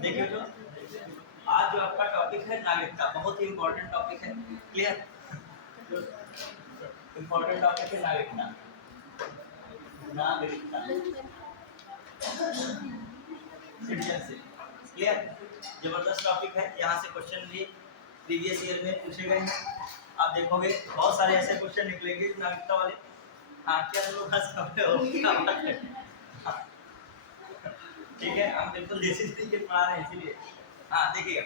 देखिए तो आज जो आपका टॉपिक है नागरिकता, बहुत ही इम्पोर्टेंट टॉपिक है। क्लियर? इम्पोर्टेंट टॉपिक है नागरिकता। नागरिकता सिटीजनशिप। क्लियर? जबरदस्त टॉपिक है। यहाँ से क्वेश्चन भी प्रीवियस ईयर में पूछे गए हैं। आप देखोगे बहुत सारे ऐसे क्वेश्चन निकलेंगे नागरिकता वाले। हाँ, क्या तुम लोग हंस रहे हो? क्या बात है? ठीक है, हम बिल्कुल देसी तरीके से पढ़ा रहे हैं इसीलिए। हाँ देखिएगा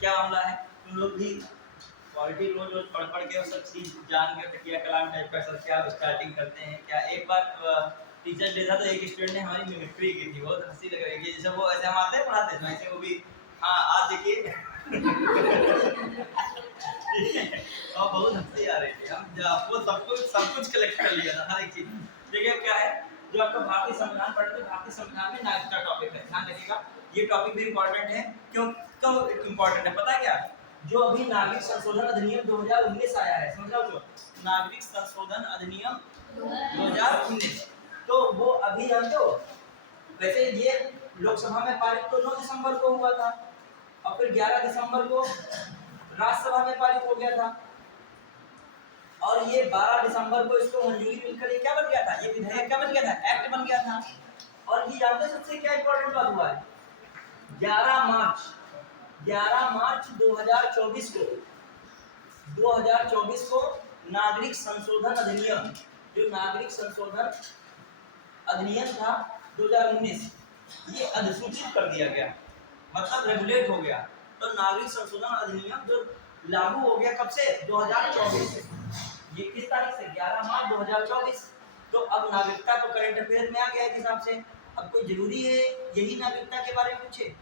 क्या मामला है। तुम लोग भी क्वालिटी रोज रोज पढ़ पढ़ के और सब चीज जान के तकिया कलाम टाइप का सब क्या स्टार्टिंग करते हैं क्या। एक बार टीचर डे था तो एक स्टूडेंट ने हमारी मिमिक्री की थी, बहुत हंसी लग रही थी। जैसे वो ऐसे हम आते हैं पढ़ाते हैं वैसे वो भी हाँ आज देखिए और बहुत हंसी आ रही थी। हम आपको सब कुछ कलेक्ट कर लिया था हर एक चीज। देखिए क्या है जो आपका भारतीय संविधान पढ़ते हैं, भारतीय संविधान में नागरिकता टॉपिक है। ध्यान रखिएगा ये टॉपिक भी इम्पोर्टेंट है। क्यों क्यों इम्पोर्टेंट है पता है क्या? जो अभी नागरिक संशोधन अधिनियम 2019 आया है, समझ लो नागरिक संशोधन अधिनियम 2019, तो वो अभी जानते हो वैसे ये लोकसभा में पारित तो 9 दिसंबर को हुआ था और फिर 11 दिसंबर को राज्यसभा में पारित हो गया था और ये 12 दिसंबर को इसको मंजूरी मिलकर ये क्या बन गया था, ये विधेयक क्या बन गया था, एक्ट बन गया था। और ये जानते सबसे क्या इंपॉर्टेंट बात हुआ है, 11 मार्च 2024 को नागरिक संशोधन अधिनियम, जो नागरिक संशोधन अधिनियम था 2019, ये अधिसूचित कर दिया गया, मतलब रेगुलेट हो गया। तो नागरिक संशोधन अधिनियम जो लागू हो गया कब से, 2024 से। ये किस तारीख से, 11 मार्च 2024। तो अब नागरिकता तो करंट अफेयर में आ गया है हिसाब से। अब कोई जरूरी है यही नागरिकता के बारे में पूछे,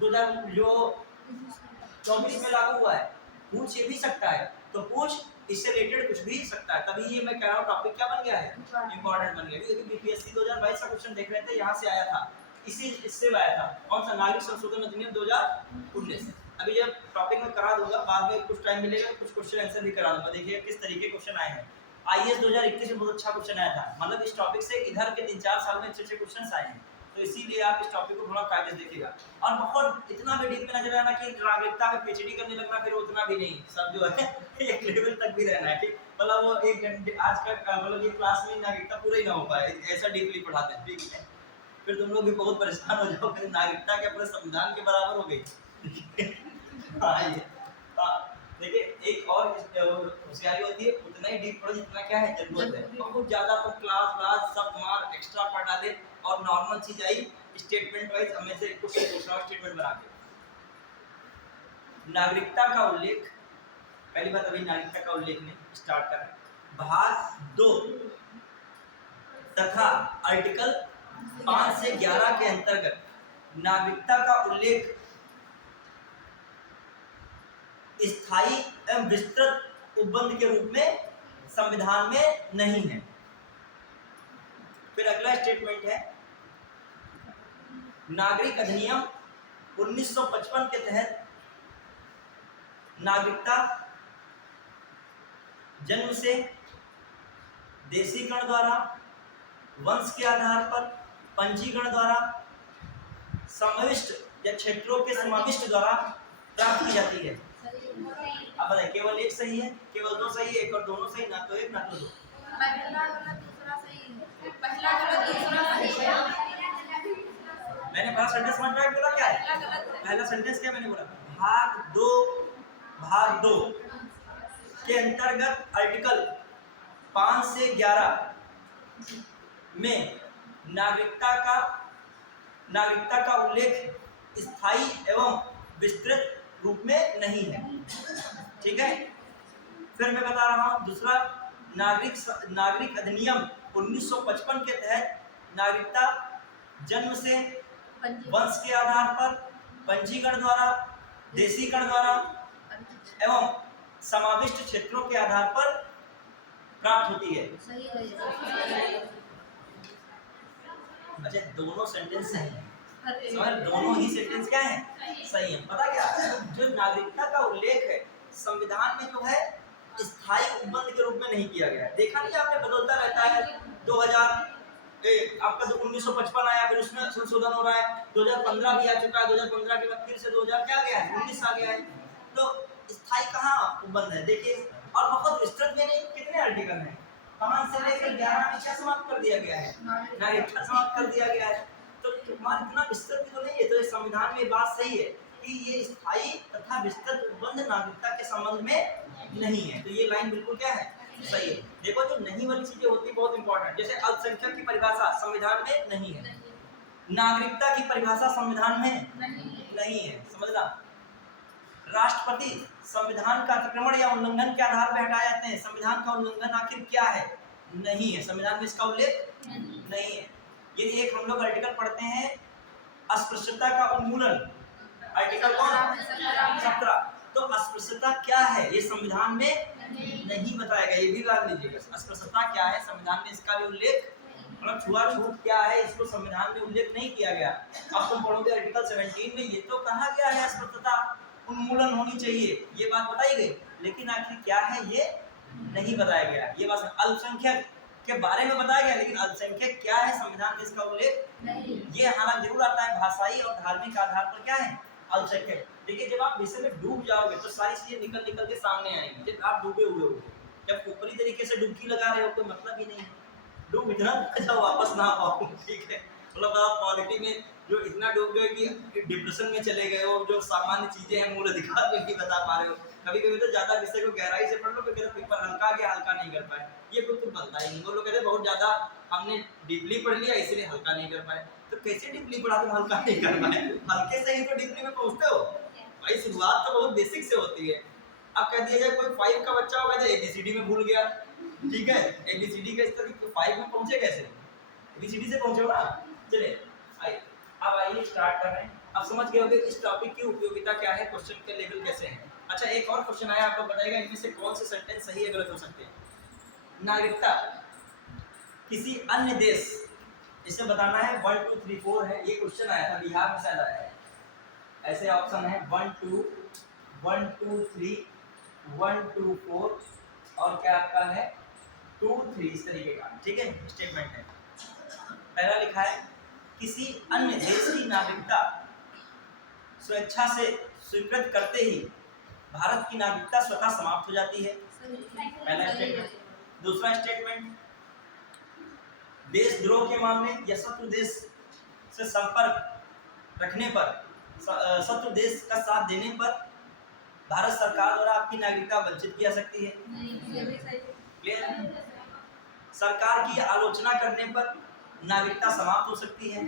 2024 में लागू हुआ है, पूछ ये भी सकता है। तो पूछ इससे रिलेटेड कुछ भी सकता है, तभी ये मैं कह रहा हूँ टॉपिक क्या बन गया है, इंपॉर्टेंट बन गया। क्योंकि बीपीएससी 2022 का क्वेश्चन देख रहे थे, यहाँ से आया था, इससे आया था। कौन सा, नागरिक संशोधन अधिनियम 2019। अभी जब टॉपिक में करा दूंगा, बाद में कुछ टाइम मिलेगा कुछ क्वेश्चन आंसर भी करा दूंगा। देखिए किस तरीके क्वेश्चन आए हैं। आईएएस 2021 में बहुत अच्छा क्वेश्चन आया था, मतलब इस टॉपिक से इधर के 3-4 साल में अच्छे क्वेश्चन आए हैं। तो इसीलिए आप इस टॉपिक को थोड़ा कायदे से देखिएगा। और बहुत इतना भी डीप में नजर आना कि नागरिकता में पीएचडी करने लगना, फिर उतना भी नहीं, सब जो है एक लेवल तक भी रहना है, ठीक। मतलब वो एक घंटे आज का मतलब ये क्लास में नागरिकता पूरा ही ना हो पाए, ऐसा डीपली पढ़ाते हैं, ठीक है। फिर तुम लोग भी बहुत परेशान हो जाओ, फिर नागरिकता के अपने संविधान के बराबर हो गई। हाँ ये देखिए एक और होशियारी होती है, उतना ही डीप पढ़ो जितना क्या है जरूरत है। बहुत ज्यादा तो क्लास सब मार एक्स्ट्रा पढ़ डाले और नॉर्मल चीज आई स्टेटमेंट वाइज हमें से कुछ स्टेटमेंट बना के। नागरिकता का उल्लेख, पहली बात अभी नागरिकता का उल्लेख में स्टार्ट कर रहे हैं। भाग 2 तथा आर्टिकल 5 से 11 के अंतर्गत नागरिकता का उल्लेख स्थायी एवं विस्तृत उपबंध के रूप में संविधान में नहीं है। फिर अगला स्टेटमेंट है, नागरिक अधिनियम 1955 के तहत नागरिकता जन्म से, देशीकरण द्वारा, वंश के आधार पर, पंजीकरण द्वारा, समाविष्ट या क्षेत्रों के समाविष्ट द्वारा प्राप्त की जाती है। अब बताइए केवल एक सही है, केवल 2 सही है, एक और दोनों सही, ना तो एक ना तो 2। पहला वाला दूसरा सही है, पहला वाला दूसरा सही है। मैंने पहला सेंटेंस समझ में बोला क्या है, पहला सेंटेंस क्या मैंने बोला, भाग 2 के अंतर्गत आर्टिकल 5 से 11 में नागरिकता का उल्लेख स्थायी एवं विस्तृत रूप में नहीं है, ठीक है। फिर मैं बता रहा हूं दूसरा, नागरिक अधिनियम 1955 के तहत नागरिकता जन्म से, वंश के आधार पर, पंजीकरण द्वारा, देशीकरण द्वारा एवं समाविष्ट क्षेत्रों के आधार पर प्राप्त होती है। अच्छा दोनों सेंटेंस सही हैं, दोनों ही सेंटेंस क्या है, सही है। पता क्या, जो नागरिकता का उल्लेख है संविधान में जो है स्थायी उपबंध के रूप में नहीं किया गया है। देखा नहीं आपने, बदलता रहता है, 2000 आपका जो 1955 आया, फिर उसमें संशोधन हो रहा है, 2015 भी आ चुका है, 2015 के बाद फिर से 2000 क्या गया है, 19 आ गया है। तो स्थायी कहाँ बंद है देखिए, और बहुत विस्तृत में नहीं, कितने आर्टिकल हैं, 5 से लेकर 11 में क्या समाप्त कर दिया गया है, नागरिकता समाप्त कर दिया गया है। तो तुम्हारा इतना विस्तृत भी तो नहीं है, तो इस संविधान में बात सही है कि ये स्थायी तथा विस्तृत उपबंध नागरिकता के संबंध में नहीं है। तो ये लाइन बिल्कुल क्या है, सही है। देखो जो नहीं वाली चीजें होती है बहुत इंपॉर्टेंट, जैसे अल्पसंख्यक की परिभाषा संविधान में नहीं है, नागरिकता की परिभाषा संविधान में नहीं है, समझना। राष्ट्रपति संविधान का अतिक्रमण या उल्लंघन के आधार पर हटाए जाते हैं, संविधान का उल्लंघन आखिर क्या है, नहीं है, संविधान में इसका उल्लेख नहीं है। ये एक हम लोग आर्टिकल पढ़ते हैं अस्पृश्यता का उन्मूलन, आर्टिकल कौन, 17। तो अस्पृश्यता क्या है ये संविधान में नहीं बताया गया, ये भी बात लीजिएगा, अस्पृश्यता क्या है संविधान में इसका भी उल्लेख, मतलब छुआछूत क्या है इसको संविधान में उल्लेख नहीं किया गया। अब तुम पढ़ोगे आर्टिकल 17 में ये तो कहा गया है अस्पृश्यता उन्मूलन होनी चाहिए, ये बात बताई गई, लेकिन आखिर क्या है ये नहीं बताया गया। ये बात अल्पसंख्यक के बारे में बताया गया, लेकिन अल्पसंख्यक क्या है संविधान में इसका उल्लेख नहीं। ये हालांकि जरूर आता है भाषाई और धार्मिक आधार पर क्या है अल्पसंख्यक। देखिए जब आप विषय में डूब जाओगे तो सारी चीजें निकल निकल के सामने आएंगी, जब आप डूबे हुए हो, जब ऊपरी तरीके से डुबकी लगा रहे हो कोई मतलब ही नहीं है, डूब इतना जाओ वापस ना पाओ, ठीक है। मतलब आप पॉलिटी में जो इतना डूब गए कि डिप्रेशन में चले गए हो, जो सामान्य चीजें हैं मूल अधिकार में नहीं बता पा रहे हो, कभी कभी तो ज्यादा विषय को गहराई से पढ़ लो, फिर पेपर हल्का गया हल्का नहीं कर पाए, ये बिल्कुल बनता ही नहीं। वो लोग कहते बहुत ज्यादा हमने डीपली पढ़ लिया इसलिए हल्का नहीं कर पाए, तो कैसे डीपली पढ़ा तुम हल्का नहीं कर पाए, हल्के से ही तो डीपली में पहुंचते हो भाई, शुरुआत तो बहुत बेसिक से होती है। अब कह दिया जाए कोई 5 का बच्चा होगा तो एबीसीडी में भूल गया, ठीक है, एबीसीडी का स्तर 5 में पहुंचे कैसे, एबीसीडी से पहुंचे ना। चलिए अब आइए स्टार्ट कर रहे हैं। अब समझ गए होंगे इस टॉपिक की उपयोगिता क्या है, क्वेश्चन के लेवल कैसे हैं। अच्छा एक और क्वेश्चन आया, आपको बताएगा इनमें से कौन से सेंटेंस सही है गलत हो सकते हैं। नागरिकता किसी अन्य देश, इसे बताना है 1 2 3 4 है, ये क्वेश्चन आया था बिहार में शायद आया है, ऐसे ऑप्शन है 1 2 3 1 2 4 और क्या आपका है 2 3, इस तरीके का, ठीक है स्टेटमेंट है। पहला लिखा है किसी अन्य देश की नागरिकता स्वेच्छा से स्वीकृत करते ही भारत की नागरिकता स्वतः समाप्त हो जाती है, पहला स्टेटमेंट। दूसरा स्टेटमेंट, देशद्रोह के मामले या शत्रु देश से संपर्क रखने पर, शत्रु देश का साथ देने पर भारत सरकार द्वारा आपकी नागरिकता वंचित की जा सकती है, क्लियर। सरकार की आलोचना करने पर नागरिकता समाप्त हो सकती है,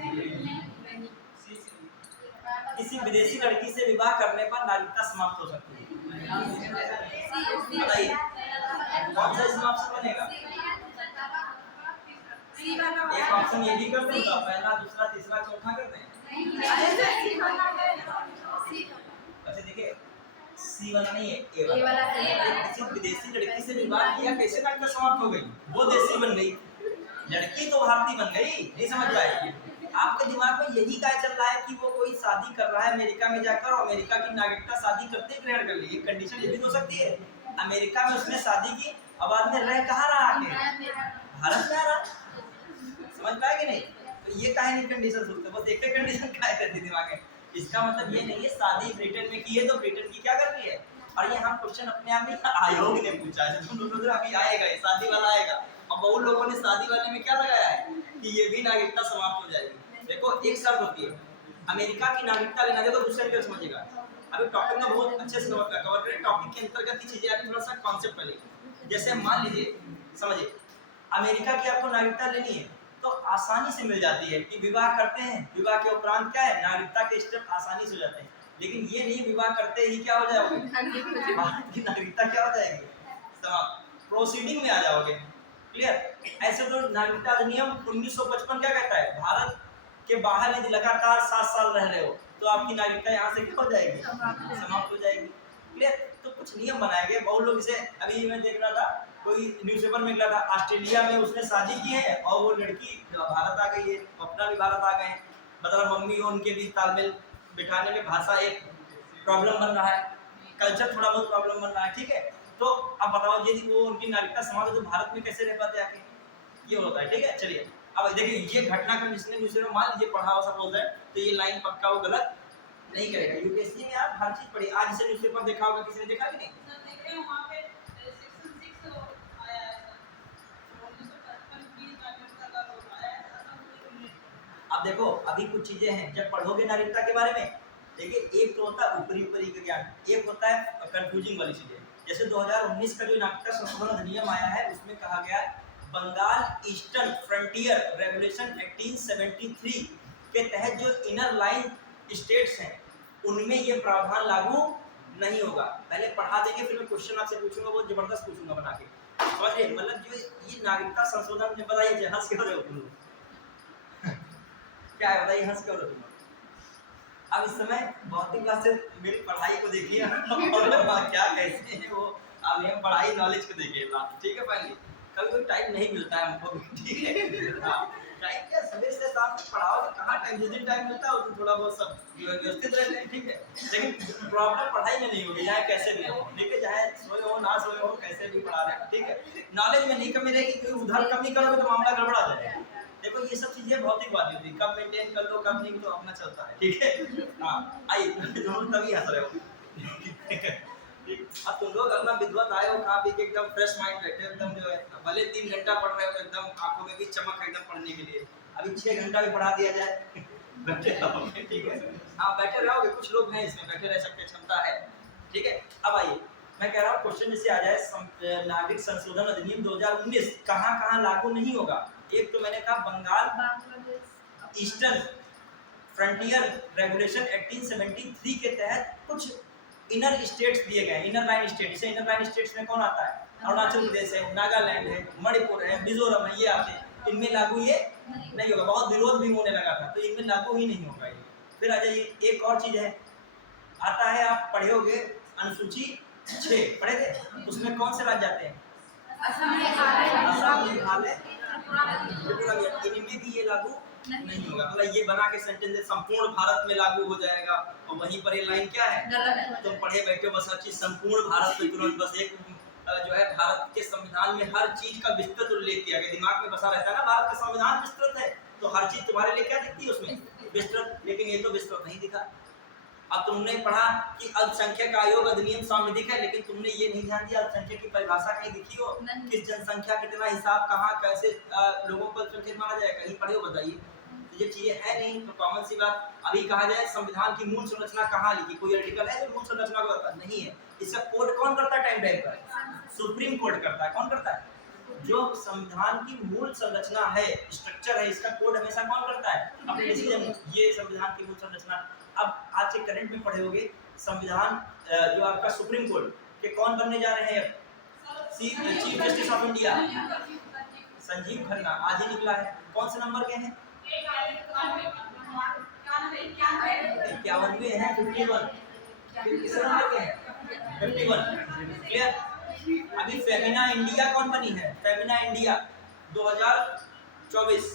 किसी विदेशी लड़की से विवाह करने पर नागरिकता समाप्त हो सकती है। बताइए कौन सा इसमें ऑप्शन बनेगा, एक ऑप्शन ये भी कर दूंगा, पहला दूसरा तीसरा चौथा कर दें। अच्छा देखिए सी वाला नहीं है, ए वाला। किसी विदेशी लड़की से विवाह किया कैसे नागरिकता समाप्त हो गई, वो देशी बन गई, लड़की तो भारतीय बन गई, नहीं समझ पाए। आपके दिमाग में यही क्या चल रहा है कि वो कोई शादी कर रहा है अमेरिका में जाकर और अमेरिका की नागरिकता शादी करते ग्रहण कर ली, कंडीशन ये भी हो सकती है अमेरिका में उसने शादी की, अब बाद में रह कहाँ रहा आके भारत में आ रहा, समझ पाए कि नहीं। तो ये काहे नहीं कंडीशन सोचते, बस एक कंडीशन काहे करती दिमाग में, इसका मतलब ये नहीं है शादी ब्रिटेन में की है तो ब्रिटेन की क्या कर रही है। और ये हम क्वेश्चन अपने आप में आयोग ने पूछा है, तुम लोग अभी आएगा ये शादी वाला आएगा, और बहुत लोगों ने शादी वाले में क्या लगाया है कि ये भी नागरिकता समाप्त हो जाएगी। देखो एक शर्त होती है अमेरिका की नागरिकता लेना, देखो दूसरे तरीके समझिएगा, अभी टॉपिक में बहुत अच्छे से कवर करें, टॉपिक के अंतर्गत ही चीजें आती, थोड़ा सा कॉन्सेप्ट पहले। जैसे मान लीजिए समझिए अमेरिका की आपको नागरिकता लेनी है तो आसानी से मिल जाती है कि विवाह करते हैं, विवाह के उपरांत क्या है नागरिकता के स्टेप आसानी से हो जाते हैं, लेकिन ये नहीं विवाह करते ही क्या हो जाओगे भारत की नागरिकता क्या हो जाएगी समाप्त, प्रोसीडिंग में आ जाओगे, क्लियर। ऐसे तो नागरिकता अधिनियम 1955 क्या कहता है, भारत के बाहर यदि लगातार 7 साल रह रहे हो तो आपकी नागरिकता यहाँ से क्या हो जाएगी समाप्त हो जाएगी, क्लियर। तो कुछ नियम बनाए गए, बहुत लोग इसे, अभी मैं देख रहा था कोई न्यूज़पेपर में निकला था ऑस्ट्रेलिया में उसने शादी की है और वो लड़की भारत आ गई है, अपना भी भारत आ गए, मतलब मम्मी और उनके बीच तालमेल बिठाने में भाषा एक प्रॉब्लम बन रहा है, कल्चर थोड़ा बहुत प्रॉब्लम बन रहा है, ठीक है। तो अब बताओ यदि वो उनकी नागरिकता समाप्त हो तो भारत में कैसे रह पाते आके, ये होता है, ठीक है। चलिए अब देखिए ये घटनाक्रम जिसने न्यूज़पेपर मान लीजिए पढ़ा हो सपोज है तो ये लाइन पक्का वो गलत नहीं करेगा। यूपीएससी में आप हर चीज पढ़िए। आज जैसे न्यूज़पेपर देखा होगा, किसी ने देखा कि नहीं? सर देख रहे हैं वहाँ पे सेक्शन 6 आया है सर, 1955 की नागरिकता का वो आया है सर। अब देखो अभी कुछ चीजें हैं जब पढ़ोगे नागरिकता के बारे में, देखिए एक तो होता है ऊपरी ऊपरी का ज्ञान, एक होता है कंफ्यूजिंग वाली चीजें। जैसे 2019 का जो नागरिकता संशोधन अधिनियम आया है उसमें कहा गया है बंगाल ईस्टर्न फ्रंटियर रेगुलेशन 1873 के तहत जो इनर लाइन स्टेट्स हैं उनमें ये प्रावधान लागू नहीं होगा। पहले पढ़ा देंगे फिर मैं क्वेश्चन आपसे पूछूंगा, वो जबरदस्त पूछूंगा बना के, समझिए। मतलब जो ये नागरिकता संशोधन में बताइए जहाज क्यों रहे हो तुम लोग? क्या है बताइए, हंस क्यों रहे हो तुम लोग? अब इस समय भौतिक क्लास से मेरी पढ़ाई को देखिए और क्या कैसे हैं वो, अब हम पढ़ाई नॉलेज को देखिए बात, ठीक है। फाइनली कभी कोई टाइम नहीं मिलता है हमको, ठीक है। हाँ टाइम क्या, सवेरे से शाम तक पढ़ाओगे, कहाँ टाइम, जिस दिन टाइम मिलता है उस दिन थोड़ा बहुत सब व्यवस्थित रहते हैं, ठीक है। लेकिन प्रॉब्लम पढ़ाई में नहीं होगी, चाहे कैसे भी हो, ठीक है, चाहे सोए हो ना सोए हो, कैसे भी पढ़ा रहे, ठीक है। नॉलेज में नहीं कमी रहेगी, क्योंकि उधर कमी करोगे तो मामला गड़बड़ा जाएगा। देखो ये सब चीजें भौतिक बातें होती है, कब मेंटेन कर लो कब नहीं तो अपना चलता है, ठीक है। हाँ आइए तुम तभी हंस रहे हो। अब तुम लोग अपना विद्वत आए हो, खा पी के एकदम फ्रेश माइंड बैठे हो, एकदम जो है भले 3 घंटा पढ़ रहे हो एकदम आंखों में भी चमक है एकदम पढ़ने के लिए, अभी 6 घंटा भी पढ़ा दिया जाए बैठे रहोगे, ठीक है। हाँ बैठे रहोगे, कुछ लोग हैं इसमें बैठे रह सकते, क्षमता है, ठीक है। अब आइए मैं कह रहा हूँ क्वेश्चन जैसे आ जाए नागरिक संशोधन अधिनियम 2019 कहाँ कहाँ लागू नहीं होगा। एक तो मैंने कहा बंगाल ईस्टर्न फ्रंटियर रेगुलेशन 1873 के तहत कुछ इनर स्टेट्स दिए गए हैं, इनर लाइन स्टेट। जैसे इनर लाइन स्टेट्स में कौन आता है? अरुणाचल प्रदेश है, नागालैंड है, मणिपुर है, मिजोरम है, ये आते हैं। इनमें लागू ये नहीं होगा, बहुत विरोध भी होने लगा था, तो इनमें लागू ही नहीं होगा ये। फिर आ जाइए एक और चीज है, आता है आप पढ़े होगे अनुसूची 6 पढ़े थे, उसमें कौन से राज्य आते हैं? असम मेघालय त्रिपुरा, इनमें भी ये लागू नहीं होगा। मतलब ये बना के सेंटेंस संपूर्ण भारत में लागू हो जाएगा, और वहीं पर ये लाइन क्या है, तो पढ़े बैठे बस हर चीज संपूर्ण भारत में तुरंत बस एक जो है भारत के संविधान में हर चीज का विस्तृत उल्लेख किया गया, दिमाग में बसा रहता है ना भारत का संविधान विस्तृत है, तो हर चीज तुम्हारे लिए क्या दिखती है उसमें विस्तृत, लेकिन ये तो विस्तृत नहीं दिखा। अब तुमने पढ़ा कि अल्पसंख्यक आयोग अधिनियम संविधिक है, लेकिन तुमने ये नहीं ध्यान दिया अल्पसंख्यक की परिभाषा कहीं दिखी हो, किस जनसंख्या कितना हिसाब कहाँ कैसे लोगों को अल्पसंख्यक माना जाए, कहीं पढ़े हो बताइए। तो ये चीजें है नहीं, तो कॉमन सी बात। अभी कहा जाए संविधान की मूल संरचना कहाँ लिखी, कोई आर्टिकल है जो मूल संरचना को बताता नहीं है। इसका कोड कौन करता है टाइम टाइम पर? सुप्रीम कोर्ट करता है। कौन करता है? जो संविधान की मूल संरचना है, स्ट्रक्चर है, इसका कोड हमेशा कौन करता है? अपने डिसीजन। ये संविधान की मूल संरचना। अब आज के करंट में पढ़े होगे संविधान जो आपका सुप्रीम कोर्ट के कौन बनने जा रहे हैं? Chief justice of India Sanjeev Khanna आज ही निकला है। कौन से नंबर के हैं? 51 है, 51 किस नंबर के हैं? 51 क्लियर। अभी फेमिना इंडिया कौन बनी है? Femina India 2024।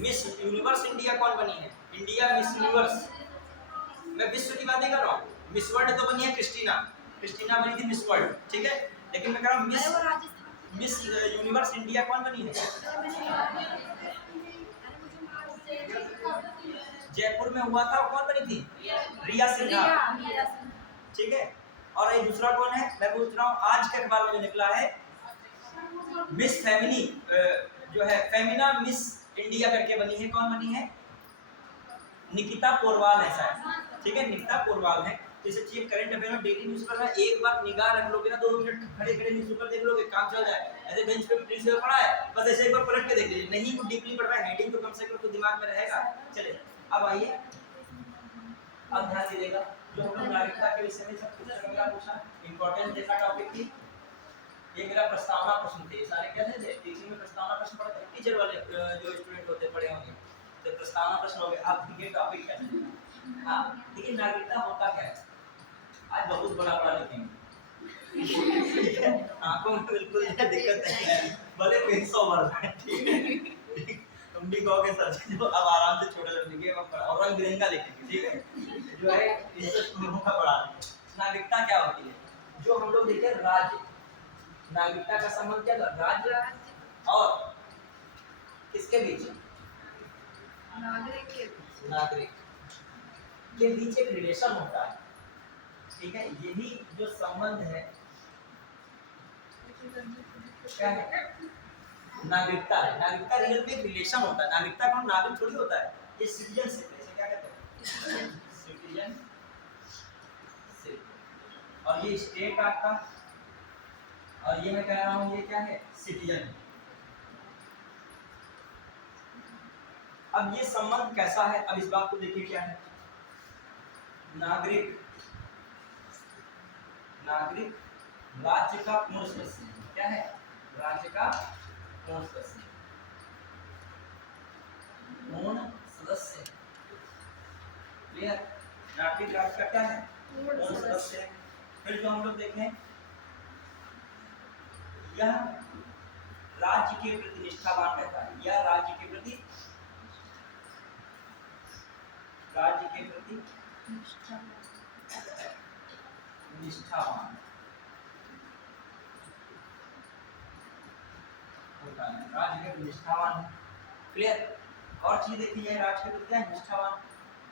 Miss universe India कौन बनी है? India miss universe. मैं विश्व की बात नहीं कर रहा हूँ, मिस वर्ल्ड तो बनी है क्रिस्टीना, क्रिस्टीना बनी थी मिस वर्ल्ड, ठीक है। लेकिन मैं कह रहा हूँ मिस यूनिवर्स इंडिया कौन बनी है? जयपुर में हुआ था, कौन बनी थी? रिया सिन्हा, ठीक है। और ये दूसरा कौन है मैं पूछ रहा हूँ, आज के अखबार में जो निकला है मिस फेमिनी जो है फेमिना मिस इंडिया करके बनी है। कौन बनी है? निकिता पोरवाल है शायद, ठीक है, निकिता पोरवाल है। तो इसे चीफ करंट अफेयर में डेली न्यूज़पेपर में एक बार निगाह रख लोगे ना, 2 मिनट खड़े खड़े न्यूज़पेपर देख लोगे, काम चल जाए। ऐसे बेंच पे न्यूज़पेपर पढ़ा है, बस ऐसे एक बार पलट के देख लीजिए, नहीं कुछ डीपली पढ़ रहा है, हेडिंग तो कम से कम तो दिमाग में रहेगा। चलिए अब आइए, अब ध्यान दीजिएगा जो हम लोग नागरिकता के विषय में सब कुछ मेरा पूछा, इंपॉर्टेंट देखा टॉपिक थी। ये मेरा प्रस्तावना प्रश्न थे, सारे क्या थे? टीचिंग में प्रस्तावना प्रश्न पढ़ते हैं, टीचर वाले जो स्टूडेंट होते पढ़े होंगे, तो प्रस्तावना प्रश्न हो गए। अब ये टॉपिक क्या है? हाँ देखिए नागरिकता होता क्या है, आज बहुत बड़ा बड़ा लिखेंगे, आंखों में बिल्कुल दिक्कत नहीं है, भले 100 वर्ड है, ठीक है। तुम भी कहोगे सर जो अब आराम से छोटे लिखेंगे और रंग बिरंगा लिखेंगे, ठीक है, जो है इंटरेस्ट लोगों का बढ़ा देंगे। नागरिकता क्या होती है? जो हम लोग देखे राज्य, नागरिकता का संबंध क्या? राज्य और किसके बीच? नागरिक के बीच एक रिलेशन होता है, ठीक है। यही जो संबंध है क्या है? नागरिकता है। नागरिकता रियल में एक रिलेशन होता है। नागरिकता का नागरिक थोड़ी होता है, ये सिटीजनशिप है। इसे क्या कहते हैं? सिटीजनशिप। और ये स्टेट आपका, और ये मैं कह रहा हूँ ये क्या है? सिटीजन। अब ये संबंध कैसा है? अब इस बात को देखिए क्या है। नागरिक राज्य का पूर्ण सदस्य। क्या है? राज्य का पूर्ण सदस्य। क्लियर? नागरिक राज्य का क्या है? पूर्ण सदस्य। फिर जो हम लोग देखें, यह राज्य के प्रति निष्ठावान रहता है। यह राज्य के प्रति निष्ठावान होता है। राज्य के प्रति निष्ठावान। क्लियर? और चीज देखी जाए, राज्य के प्रति क्या है? निष्ठावान।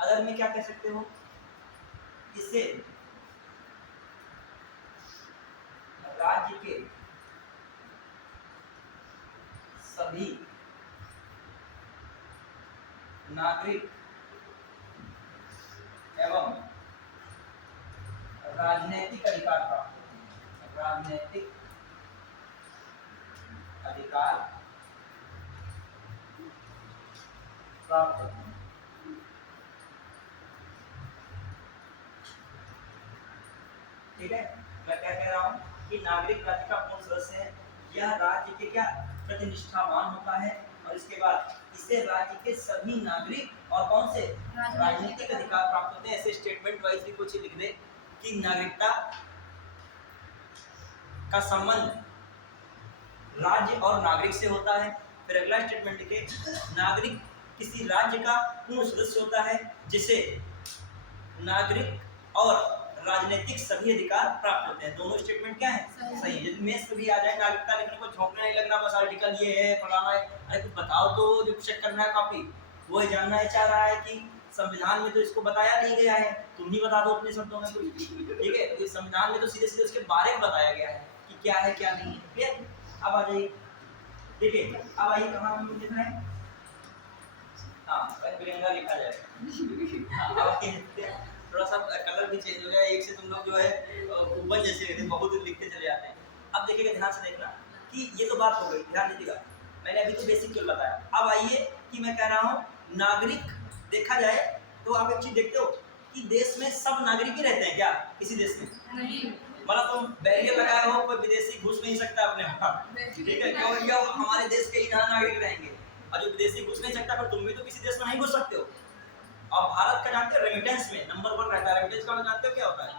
अदर में क्या कह सकते हो? इसे राज्य के सभी नागरिक एवं राजनीतिक अधिकार प्राप्त होते हैं। ठीक है? मैं क्या कह रहा हूँ कि नागरिक राज्य का पूर्ण सदस्य है। यह राज्य के क्या? प्रति निष्ठावान होता है। और इसके बाद इसे राज्य के सभी नागरिक और कौन से? राजनीतिक अधिकार प्राप्त होते हैं। ऐसे स्टेटमेंट वाइज भी कुछ लिख दे कि नागरिकता का संबंध राज्य और नागरिक से होता है। फिर अगला स्टेटमेंट लिखे, नागरिक किसी राज्य का पूर्ण सदस्य होता है जिसे नागरिक और राजनीतिक सभी अधिकार प्राप्त होते हैं। दोनों स्टेटमेंट क्या है? सही है। यदि मेंस भी आ जाए, नागरिकता लिखने को झोंकने नहीं लगना, बस आर्टिकल ये है फलाना है। अरे कुछ बताओ तो, जो चेक करना है कॉपी वो ही जानना है, चाह रहा है कि संविधान में तो इसको बताया नहीं गया है, तुम ही बता दो अपने शब्दों में कुछ। ठीक है? तो संविधान में तो सीधे सीधे उसके बारे में बताया गया है कि क्या है क्या नहीं है। क्लियर? अब आ जाइए, देखिए अब आइए कहाँ हम लोग लिख रहे हैं। हाँ, बिरंगा लिखा जाएगा। हाँ, अब थोड़ा सा कलर भी चेंज हो गया। एक से तुम लोग जो है ऊपर जैसे रहते, बहुत लिखते चले जाते हैं। अब देखिएगा, ध्यान से देखना कि ये तो बात हो गई, ध्यान दीजिएगा। मैंने अभी तो बेसिक केवल बताया। अब आइए कि मैं कह रहा हूँ नागरिक देखा जाए तो आप एक चीज देखते हो कि देश में सब नागरिक ही रहते हैं क्या? किसी देश में नहीं। मतलब तुम बैरियर लगाए हो, कोई विदेशी घुस नहीं सकता अपने वहाँ। ठीक है? क्यों? ये हमारे देश के ही नागरिक रहेंगे, और जो विदेशी घुस नहीं सकता, पर तुम भी तो किसी देश में नहीं घुस सकते हो। और भारत का जानते हो रेमिटेंस में नंबर 1 रहता है। रेमिटेंस का जानते हो क्या होता है?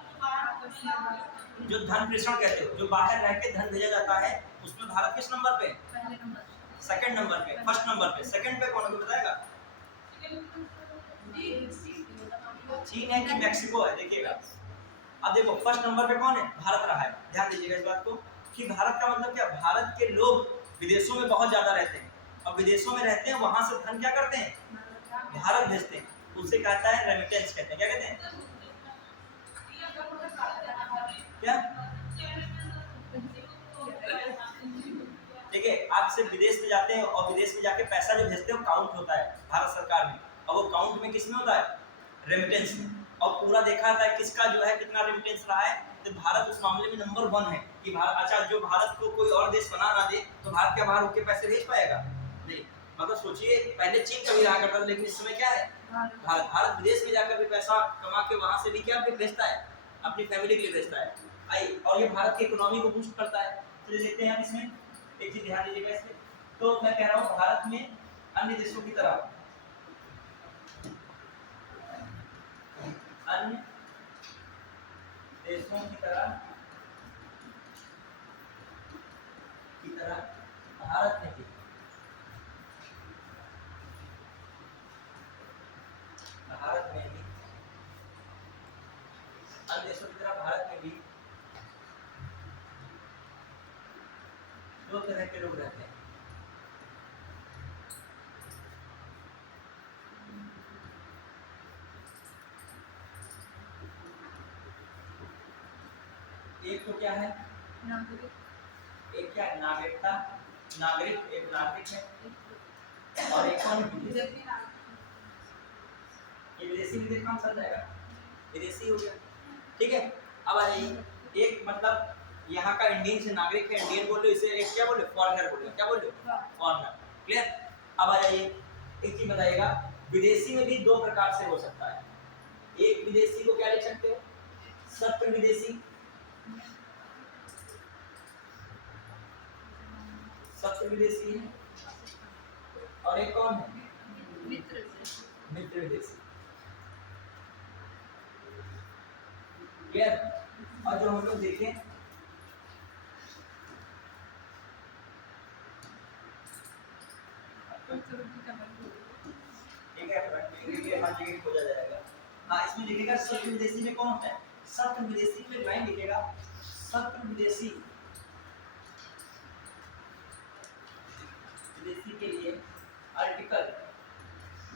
जो धन प्रेषण कहते हो, जो बाहर रह के धन भेजा जाता है, उसमें भारत किस नंबर पे? सेकंड नंबर पे। फर्स्ट नंबर पे, सेकंड पे कौन है बताएगा? चीन है कि मैक्सिको है? देखिएगा, अब देखो फर्स्ट नंबर पे कौन है? भारत रहा है। ध्यान दीजिएगा इस बात को कि भारत का मतलब क्या? भारत के लोग विदेशों में बहुत ज्यादा रहते हैं, और विदेशों में रहते हैं, वहां से धन क्या करते हैं? भारत भेजते हैं। उसे कहता है रेमिटेंस कहते हैं। क्या कहते हैं? क्या? ठीक है, आप सिर्फ विदेश में जाते हैं और विदेश में जाके पैसा जो भेजते हो काउंट होता है भारत सरकार में, और वो काउंट में किस में होता है? रेमिटेंस में। और पूरा देखा जाता है किसका जो है कितना रेमिटेंस रहा है, तो भारत उस मामले में नंबर 1 है कि भारत। अच्छा, जो भारत को कोई और देश बना ना दे तो भारत क्या बाहर होके पैसे भेज पाएगा? नहीं। मतलब सोचिए, पहले चीन कभी रहा करता था, लेकिन इस समय क्या है? भारत विदेश में जाकर भी पैसा कमा के वहां से भी क्या भेजता है? अपनी फैमिली के लिए भेजता है। आई, और ये भारत की इकोनॉमी को बूस्ट करता है। तो देखते हैं इसमें एक चीज ध्यान दीजिएगा इसमें। तो मैं कह रहा हूँ भारत में अन्य देशों की तरह भारत में भी अन्य देशों की तरह भारत में भी दो तरह के लोग रहते हैं। एक तो क्या है, नागरिक एक क्या है नागरिकता, नागरिक एक नागरिक है, और एक कौन विदेशी। ये विदेशी विदेश कौन सा जाएगा, विदेशी हो गया। ठीक है, अब आ जाइए, एक मतलब यहाँ का इंडियन से नागरिक है, इंडियन बोल लो, इसे एक क्या बोल लो, फॉरेनर बोल लो, क्या बोल लो, फॉरेनर। क्लियर। अब आ जाइए, एक चीज बताइएगा, विदेशी में भी दो प्रकार से हो सकता है। एक विदेशी को क्या लिख सकते हो, सत्र विदेशी, सत्र विदेशी है, और एक कौन है, मित्र मित्र विदेशी। क्लियर। और जो हम लोग देखें, ठीक है, प्रैक्टिकली हर जगह खोजा जाएगा। हाँ, इसमें लिखेगा सत्र विदेशी में कौन होता है, सत्र विदेशी में लाइन लिखेगा, सत्र विदेशी, विदेशी के लिए आर्टिकल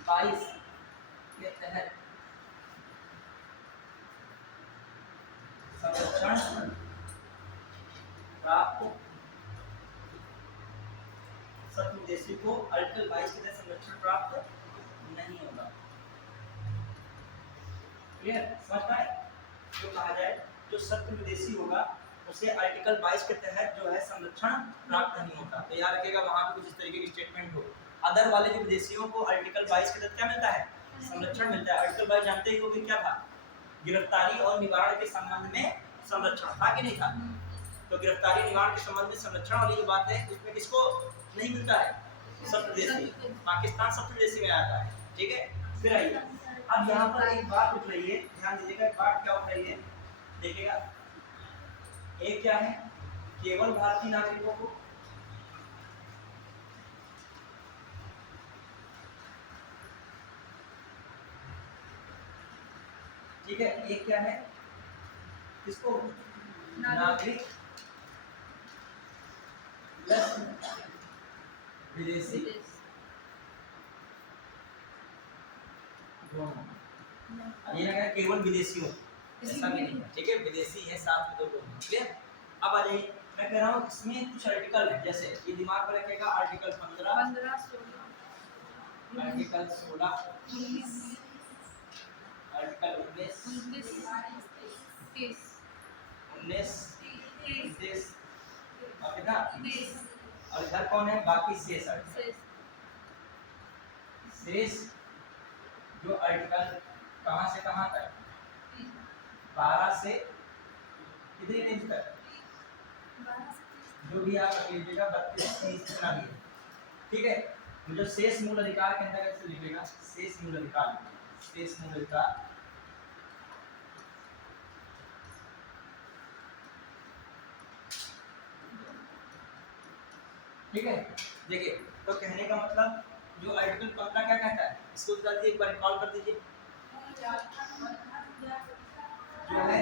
22 के तहत संरक्षण प्राप्त, सत्र विदेशी को आर्टिकल 22 के तहत संरक्षण प्राप्त नहीं होगा। क्लियर, समझ पाए। जो कहा जाए, जो सत्र विदेशी होगा उसे आर्टिकल 22 के तहत जो है संरक्षण प्राप्त नहीं होता। तो याद रखिएगा, वहां पे कुछ इस तरीके की स्टेटमेंट हो। अदर वाले जो विदेशियों को आर्टिकल 22 के तहत क्या मिलता है, संरक्षण मिलता है। आर्टिकल 22 जानते ही हो कि क्या था, गिरफ्तारी और निवारण के संबंध में संरक्षण था कि नहीं था। तो गिरफ्तारी निवारण के संबंध में संरक्षण वाली जो बात है, उसमें किसको नहीं मिलता है, सत्र विदेशी। पाकिस्तान सत्र विदेशी में आता है। ठीक है, फिर आइए, अब यहाँ पर एक बात उठ रही है, ध्यान दीजिएगा, एक बात क्या उठ रही है, देखिएगा। एक क्या है, केवल भारतीय नागरिकों को, ठीक है, एक क्या है, किसको, नागरिक प्लस विदेशी दोनों। ये ना केवल विदेशी हो, ऐसा भी नहीं है। ठीक है, विदेशी है साथ में दो लोग। क्लियर। अब आ जाइए, मैं कह रहा हूँ इसमें कुछ आर्टिकल है, जैसे ये दिमाग में रखेगा, आर्टिकल 15, आर्टिकल 16, आर्टिकल 19, 30 और कितना, और इधर कौन है, बाकी शेष आर्टिकल। शेष जो आर्टिकल कहाँ से कहाँ तक, 12 से कितनी रेंज तक, जो भी आप रख लीजिएगा, 32 30 जितना भी है। ठीक है, जो शेष मूल अधिकार के अंतर्गत से लिखेगा, शेष मूल अधिकार, शेष मूल अधिकार, ठीक है। देखिए, तो कहने का मतलब जो आर्टिकल 15 क्या कहता है, इसको जल्दी एक बार रिकॉल कर दीजिए। जो है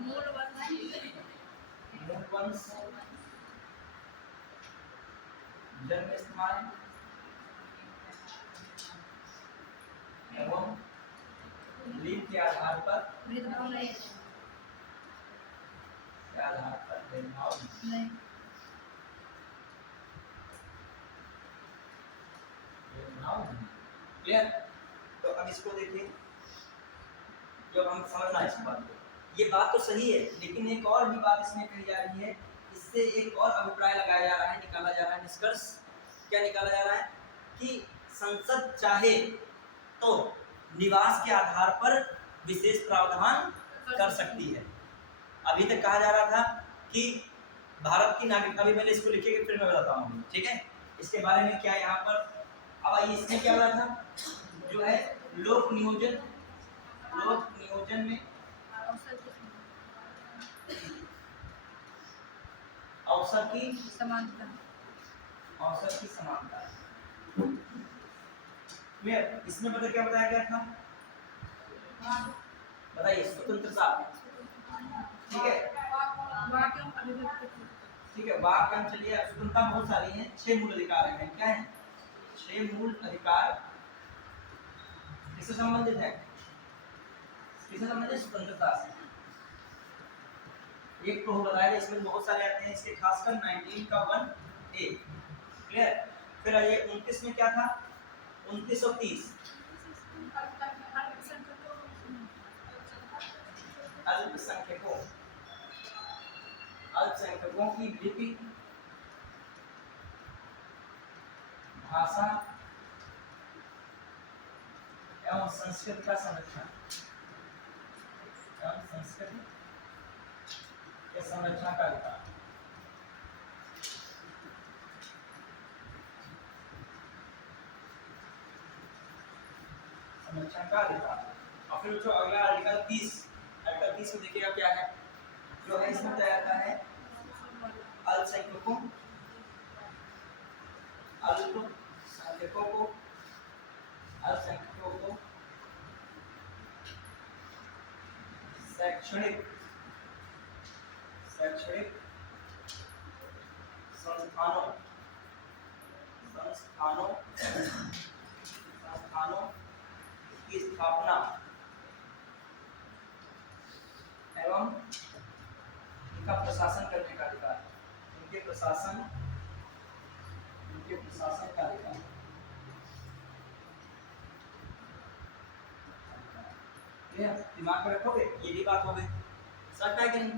मूल वंश, जन्म स्थान एवं लिंग के आधार पर, भेदभाव नहीं। क्लियर। तो अब इसको देखिए, जब हम समझना इस बात को, ये बात तो सही है, लेकिन एक और भी बात इसमें कही जा रही है, इससे एक और अभिप्राय लगाया जा रहा है, निकाला जा रहा है निष्कर्ष। क्या निकाला जा रहा है कि संसद चाहे तो निवास के आधार पर विशेष प्रावधान कर सकती है। अभी तक कहा जा रहा था कि भारत की नागरिकता, अभी मैंने इसको लिखेगा फिर मैं बताता हूँ, ठीक है, इसके बारे में क्या यहाँ पर। अब आइए, इसमें क्या हो रहा था, जो है लोक नियोजन, लोक नियोजन में अवसर की समानता, अवसर की समानता। क्लियर। इसमें मतलब क्या बताया गया था, बताइए, स्वतंत्रता, ठीक है, ठीक है, वाक्यांश। चलिए, स्वतंत्रता बहुत सारी है, 6 मूल अधिकार हैं। क्या है, 6 मूल अधिकार किससे संबंधित है, किसे समझे? स्वतंत्रता से। एक तो बताया इसमें बहुत सारे आते हैं, इसके खासकर 19 का 1A क्लियर। फिर आइए 29 में क्या था? 29 और 30 अल्पसंख्यकों की लिपि, भाषा एवं संस्कृति का संरक्षण का अधिकार। संरक्षण का अधिकार। और फिर जो अगला आर्टिकल 30 में देखिएगा क्या है जो है इसमें तय आता है अल्पसंख्यकों को शैक्षणिक संस्थानों की स्थापना एवं इनका प्रशासन करने का अधिकार। इनके प्रशासन का अधिकार। दिमाग में रखोगे, ये भी बात हो गई, सकता है कि नहीं?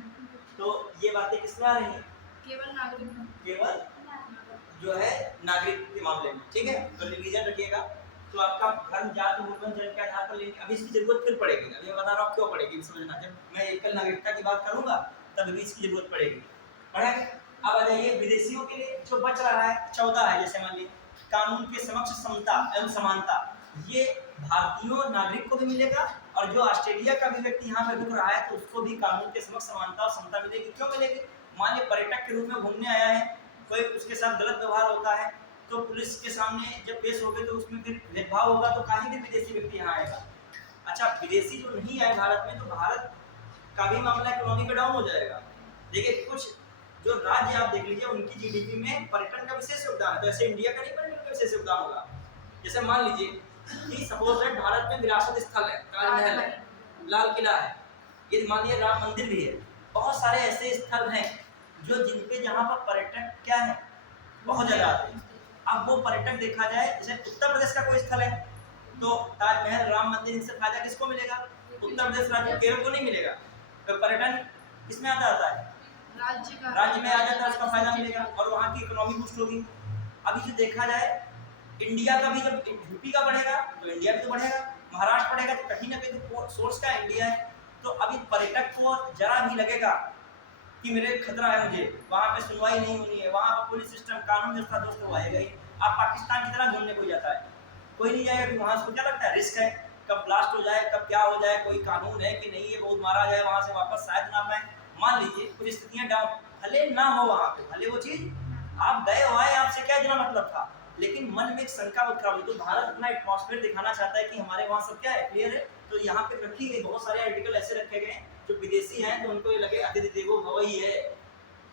तो ये बातें किस में आ रही हैं? केवल जो है नागरिक के मामले में, ठीक है। तो रिवीजन रखिएगा। तो आपका धर्म, जाति, मूलभूत जन के आधार पर लेंगे, अभी इसकी जरूरत फिर पड़ेगी। अभी मैं बता रहा हूँ क्यों पड़ेगी, समझना। जब मैं एकल नागरिकता की बात करूंगा तब भी इसकी जरूरत पड़ेगी। पढ़ेंगे। अब आ जाइए विदेशियों के लिए जो बच रहा है 14 है, जैसे मान लीजिए कानून के समक्ष समता एवं समानता। ये भारतीयों नागरिक को भी मिलेगा और जो ऑस्ट्रेलिया का भी व्यक्ति यहाँ पे रुक रहा है तो उसको भी कानून के समक्ष समानता और समता मिलेगी। क्यों मिलेगी? मान लीजिए पर्यटक के रूप में घूमने आया है, कोई उसके साथ गलत व्यवहार होता है तो पुलिस के सामने जब पेश हो गए तो उसमें फिर भेदभाव होगा, तो कहीं भी विदेशी व्यक्ति यहाँ आएगा। अच्छा, विदेशी जो नहीं आए भारत में तो भारत का भी मामला इकोनॉमी पे डाउन हो जाएगा। देखिए कुछ जो राज्य आप देख लीजिए उनकी जीडीपी में पर्यटन का विशेष योगदान है, तो ऐसे इंडिया का नहीं पर्यटन का विशेष योगदान होगा। जैसे मान लीजिए कि सपोज दैट भारत में विरासत स्थल है, ताजमहल है, लाल किला है, ये मान लीजिए राम मंदिर भी है, बहुत सारे ऐसे स्थल हैं जो जिनपे जहाँ पर पर्यटक क्या है बहुत ज्यादा आते हैं। अब वो पर्यटक देखा जाए, जैसे उत्तर प्रदेश का कोई स्थल है तो ताजमहल, राम मंदिर, इनसे फायदा किसको मिलेगा? उत्तर प्रदेश राज्य, केरल को नहीं मिलेगा। तो पर्यटन किसमें आता है? राज्य में आ जाता है, उसका फायदा मिलेगा और वहाँ की इकोनॉमी बूस्ट होगी। अभी जो देखा जाए इंडिया का भी, जब यूपी का बढ़ेगा तो इंडिया भी तो बढ़ेगा, महाराष्ट्र बढ़ेगा तो कहीं ना कहीं तो सोर्स का इंडिया है। तो अभी पर्यटक को जरा भी लगेगा कि मेरे खतरा है, मुझे वहाँ पे सुनवाई नहीं होनी है, वहाँ पर पुलिस सिस्टम, कानून व्यवस्था दोस्तों तो आएगा ही। आप पाकिस्तान की तरह घूमने कोई जाता है, कोई नहीं जाएगा, वहाँ उसको क्या लगता है रिस्क है, कब ब्लास्ट हो जाए, कब क्या हो जाए, कोई कानून है कि नहीं, ये बहुत मारा जाए, वहाँ से वापस शायद ना पाए। मान लीजिए कुछ स्थितियाँ डाउन, भले ना हो वहाँ पे, भले वो चीज़ आप गए हो आए, आपसे क्या इतना मतलब था, लेकिन मन में एक शंका उत्पन्न हुई। तो भारत अपना एटमॉस्फेयर दिखाना चाहता है कि हमारे वहाँ सब क्या है, क्लियर है। तो यहाँ पे रखी गई बहुत सारे आर्टिकल ऐसे रखे गए जो विदेशी हैं तो उनको ये लगे अतिथि देवो भव ही है,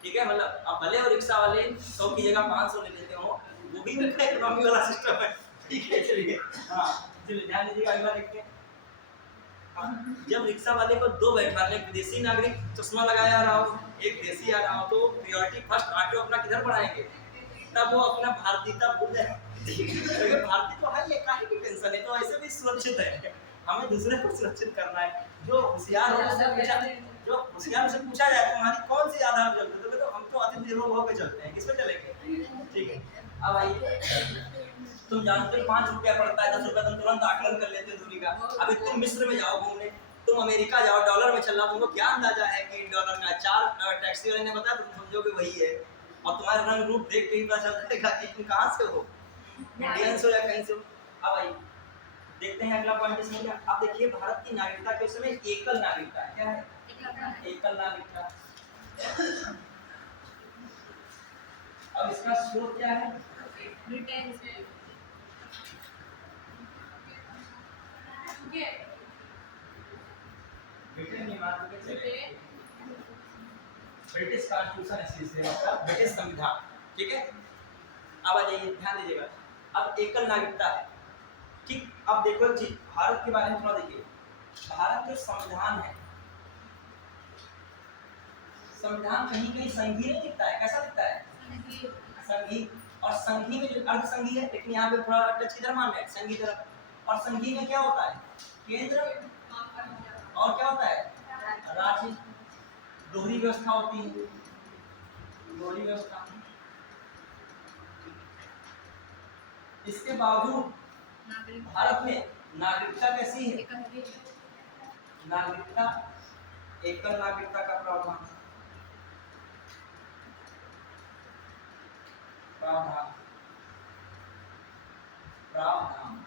ठीक है। मतलब अब भले और रिक्शा वाले 100 की जगह 500 ले लेते हो, वो भी उनका इकोनॉमी वाला सिस्टम है, ठीक है। चलिए हाँ, चलिए ध्यान दीजिएगा, अगला देखते हैं। जब रिक्शा वाले को दो बैठा ले, एक विदेशी नागरिक चश्मा लगाया आ रहा हो, एक देसी आ रहा हो, तो प्रायोरिटी फर्स्ट आके अपना किधर बढ़ाएंगे? तब वो अपना भारतीयता भूल जाए। भारतीय तो है, ये काहे की टेंशन है, तो ऐसे भी सुरक्षित है, हमें दूसरे को सुरक्षित करना है। जो होशियार हो उससे पूछा जाए तुम्हारी कौन सी आधार चलते, तो हम तो अतिथि देवो भव पे चलते हैं, किस पे चलेंगे? ठीक है। अब आइए, तुम जानते हो 5 रुपया पड़ता है, 10 रुपया, तुम तुरंत आकलन कर लेते हो दूरी का। अभी तुम मिस्र में जाओ घूमने, तुम अमेरिका जाओ, डॉलर में चल रहा, तुमको क्या अंदाजा है कि डॉलर का 4 टैक्सी वाले ने बताया, तुम समझोगे वही है, और तुम्हारा रंग रूप देख के ही पता चल जाएगा कि तुम कहाँ से हो, इंडियंस हो या कहीं से हो। अब आइए देखते हैं अगला पॉइंट इसमें क्या। अब देखिए भारत की नागरिकता के समय एकल नागरिकता है, क्या है? एकल नागरिकता। अब इसका स्रोत क्या है? ब्रिटेन से। ब्रिटेन नियमावली के चले, ब्रिटिश कॉन्स्टिट्यूशन ऐसी से ब्रिटिश संविधान, ठीक है। अब आ जाइए, ध्यान दीजिएगा। अब एकल नागरिकता है, ठीक। अब देखो जी भारत के बारे में थोड़ा देखिए भारत जो संविधान है, संविधान कहीं कहीं संघीय नहीं दिखता है, कैसा दिखता है? संघीय। और संघीय में जो अर्ध संघीय है, लेकिन यहाँ पे थोड़ा टच किधर मान रहे हैं? संघीय तरफ। और संघीय में क्या होता है? केंद्र और क्या होता है? राज्य। दोहरी व्यवस्था होती है, दोहरी व्यवस्था। इसके बावजूद भारत में नागरिकता कैसी है? नागरिकता, एकल नागरिकता का प्रावधान, प्रावधान, प्रावधान।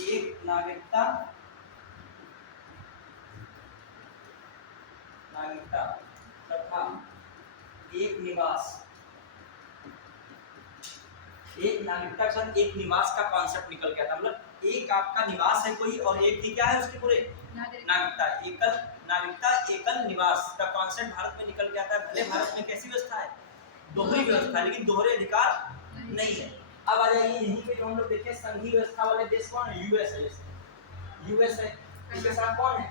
एक नागरिकता, नागरिकता तथा एक निवास। एक नागरिकता के साथ एक निवास का कॉन्सेप्ट निकल के आता है, मतलब एक आपका निवास है कोई और एक की क्या है उसके पूरे नागरिकता। एकल नागरिकता, एकल निवास का कॉन्सेप्ट भारत में निकल के आता है। भले भारत में कैसी व्यवस्था है? दोहरी व्यवस्था, लेकिन दोहरे अधिकार नहीं है। अब आ जाइए यहीं पे जो हम लोग देखें संघीय व्यवस्था वाले देश कौन है? यूएस है। यूएस है, इसके साथ कौन है?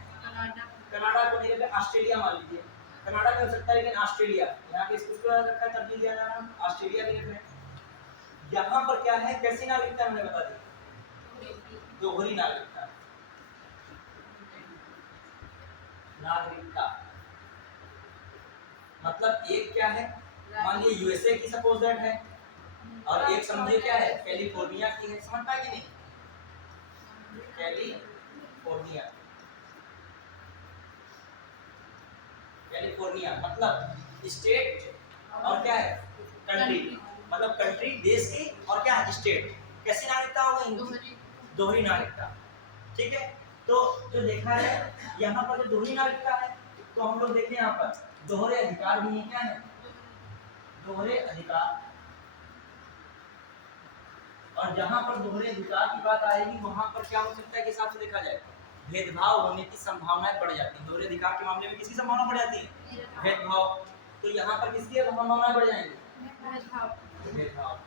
कनाडा को नहीं लेते, ऑस्ट्रेलिया मान लीजिए। कनाडा भी हो सकता है लेकिन ऑस्ट्रेलिया, यहाँ पे इसको रखा है, तब्दील दिया जा रहा है, ऑस्ट्रेलिया भी लिख रहे हैं। यहाँ पर क्या है? कैसी नागरिकता हमने बता दी? दोहरी नागरिकता। नागरिकता मतलब एक क्या है? मान लीजिए यूएसए की सपोज दैट है, और एक समझिए क्या है? कैलिफोर्निया की है। समझ पाए कि नहीं? कैलिफोर्निया, कैलिफोर्निया मतलब स्टेट और क्या है? कंट्री। मतलब कंट्री देश की और क्या है? स्टेट। कैसी नागरिकता होगा इनकी? दोहरी नागरिकता। ठीक है, तो जो देखा है यहाँ पर जो दोहरी नागरिकता है, तो हम लोग देखें यहाँ पर दोहरे अधिकार भी है। क्या है? दोहरे अधिकार। और जहां पर दोहरे अधिकार की बात आएगी वहां पर क्या हो सकता है के हिसाब से देखा जाए? भेदभाव होने की संभावनाएं बढ़ जाती हैं। दोहरे अधिकार के मामले में किसकी संभावना बढ़ जाती है? भेदभाव। तो यहाँ पर किसकी संभावनाएं बढ़ जाएंगी? भेदभाव।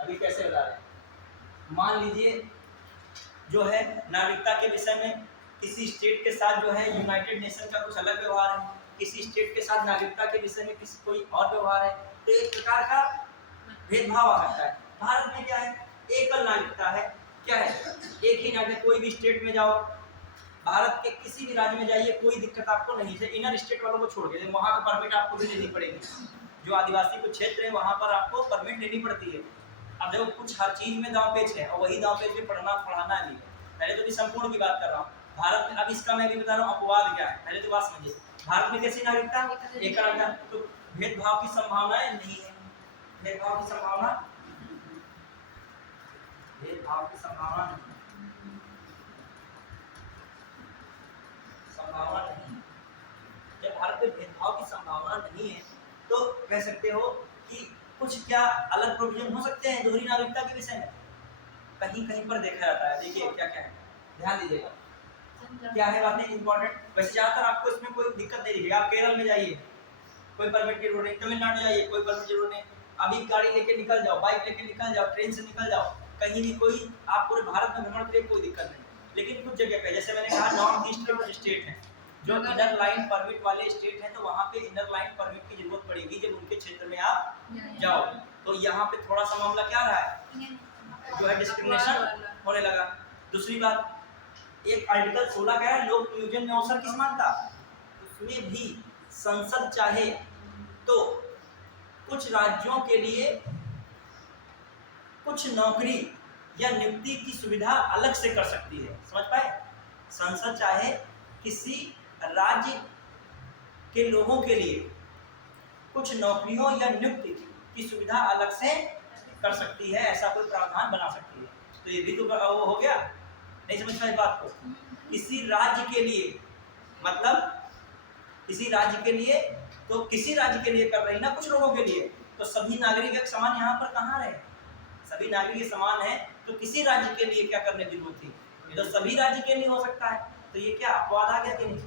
अभी कैसे बता रहे हैं? मान लीजिए जो है नागरिकता के विषय में किसी स्टेट के साथ जो है यूनाइटेड नेशन का कुछ अलग व्यवहार है, किसी स्टेट के साथ नागरिकता के विषय में किसी कोई और व्यवहार है, तो एक प्रकार का भेदभाव आ सकता है। भारत में क्या है? एकल नागरिकता है। क्या है? एक ही नागरिक। कोई भी स्टेट में जाओ, भारत के किसी भी राज्य में जाइए, कोई दिक्कत आपको नहीं है। इनर स्टेट वालों को छोड़ के वहां का परमिट आपको भी लेनी पड़ेगी। जो आदिवासी कुछ क्षेत्र है वहां पर आपको परमिट लेनी पड़ती है। अब देखो कुछ हर चीज में दांव पेच है, और वही दांव पेच में पढ़ाना भी है। पहले तो भी संपूर्ण की बात कर रहा हूँ भारत में। अब इसका मैं भी बता रहा हूँ अपवाद क्या है, पहले तो बात समझिए। भारत में कैसी नागरिकता? एकल नागरिकता। तो भेदभाव की संभावनाएं नहीं है। भेदभाव की संभावना, भेदभाव की संभावना नहीं, संभावना नहीं। जब भारत में भेदभाव की संभावना नहीं है तो कह सकते हो कि कुछ क्या अलग प्रोविजन हो सकते हैं दोहरी नागरिकता के विषय में? कहीं कहीं पर देखा जाता है। देखिए क्या क्या है, ध्यान दीजिएगा क्या है बातें इंपॉर्टेंट। वैसे ज्यादातर आपको इसमें कोई दिक्कत नहीं दिखेगी। आप केरल में जाइए कोई परमिट की जरूरत नहीं, तमिलनाडु जाइए कोई परमिट की जरूरत नहीं। अभी गाड़ी लेके निकल जाओ, बाइक लेके निकल जाओ, ट्रेन से निकल जाओ, कहीं भी कोई आप पूरे भारत में भ्रमण करिए, कोई दिक्कत नहीं। लेकिन कुछ जगह पे जैसे मैंने कहा नॉर्थ ईस्ट के कुछ स्टेट हैं जो इनर लाइन परमिट वाले स्टेट हैं, तो वहाँ पे इनर लाइन परमिट की जरूरत पड़ेगी जब उनके क्षेत्र में आप जाओ। तो यहाँ पे थोड़ा सा मामला क्या रहा है, जो है डिस्क्रिमिनेशन होने लगा। दूसरी बात, एक आर्टिकल 16 कह रहा है लोक नियोजन में अवसर किस मानता, उसमें भी संसद चाहे तो कुछ राज्यों के लिए कुछ नौकरी या नियुक्ति की सुविधा अलग से कर सकती है। समझ पाए? संसद चाहे किसी राज्य के लोगों के लिए कुछ नौकरियों या नियुक्ति की सुविधा अलग से कर सकती है, ऐसा कोई प्रावधान बना सकती है। तो ये भी तो वो हो गया। नहीं समझ पाए बात को? किसी राज्य के लिए मतलब किसी राज्य के लिए, तो किसी राज्य के लिए कर रही ना, कुछ लोगों के लिए। तो सभी नागरिक एक समान यहाँ पर कहाँ रहे? सभी नागरिक समान है, तो किसी राज्य के लिए क्या करने की जरूरत थी? ये तो सभी राज्य के लिए हो सकता है। तो ये क्या अपवाद आ गया कि नहीं?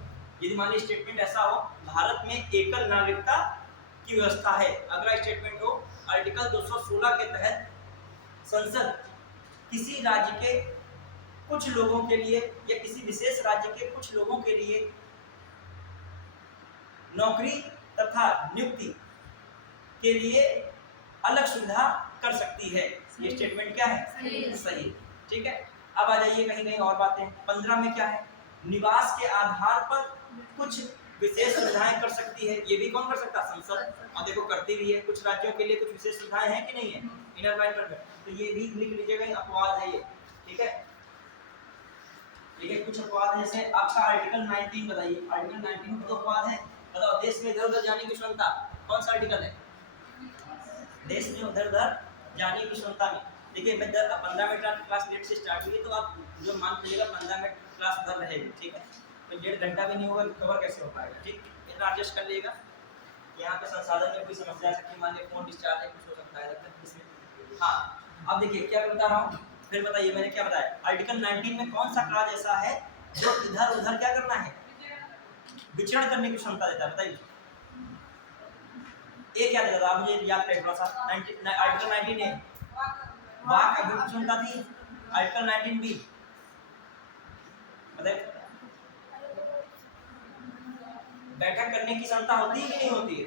यदि मान लीजिए स्टेटमेंट ऐसा हो भारत में एकल नागरिकता की व्यवस्था है, अगला स्टेटमेंट हो आर्टिकल 216 के तहत संसद किसी राज्य के कुछ लोगों के लिए या किसी विशेष राज्य के कुछ लोगों के लिए नौकरी तथा नियुक्ति के लिए अलग सुविधा कर सकती है। ये स्टेटमेंट क्या है? सही। ठीक है, अब आ जाइए कहीं कहीं और बातें। 15 में क्या है? निवास के आधार पर कुछ विशेष सुविधाएं कर सकती है। ये भी कौन कर सकता? संसद। और देखो करती भी है। कुछ राज्यों के लिए कुछ विशेष सुविधाएं हैं कि नहीं है? इनर लाइन पर तो ये भी लिख लीजिएगा, अपवाद है ये। ठीक है, कुछ अपवाद है, जैसे आपका आर्टिकल 19 बताइए। आर्टिकल 19 में तो अपवाद है। बताओ, देश में इधर उधर जाने की क्षमता, कौन सा आर्टिकल है? देश में उधर उधर जाने की क्षमता में। देखिए मैं 15 मिनट क्लास लेट से स्टार्ट हुई, तो आप जो मान लीजिएगा 15 मिनट क्लास उधर रहेगी। ठीक है, तो 1.5 घंटा भी नहीं होगा, कवर कैसे हो पाएगा? ठीक, इतना एडजस्ट कर लीजिएगा। यहाँ पे संसाधन में कोई समस्या आ सकती है, मान लीजिए फोन डिस्चार्ज है, कुछ हो सकता है इसमें। हाँ, अब देखिए क्या बता रहा हूँ, फिर बताइए मैंने क्या बताया। आर्टिकल 19 में कौन सा क्लॉज ऐसा है जो इधर उधर क्या करना है? विचरण करने की क्षमता देता है। बताइए ये क्या देता था? मुझे याद करें थोड़ा सा। आर्टिकल 19 ए वाक अभिव्यक्ति क्षमता थी। आर्टिकल 19 बी बताइए बैठक करने की क्षमता होती है कि नहीं होती है?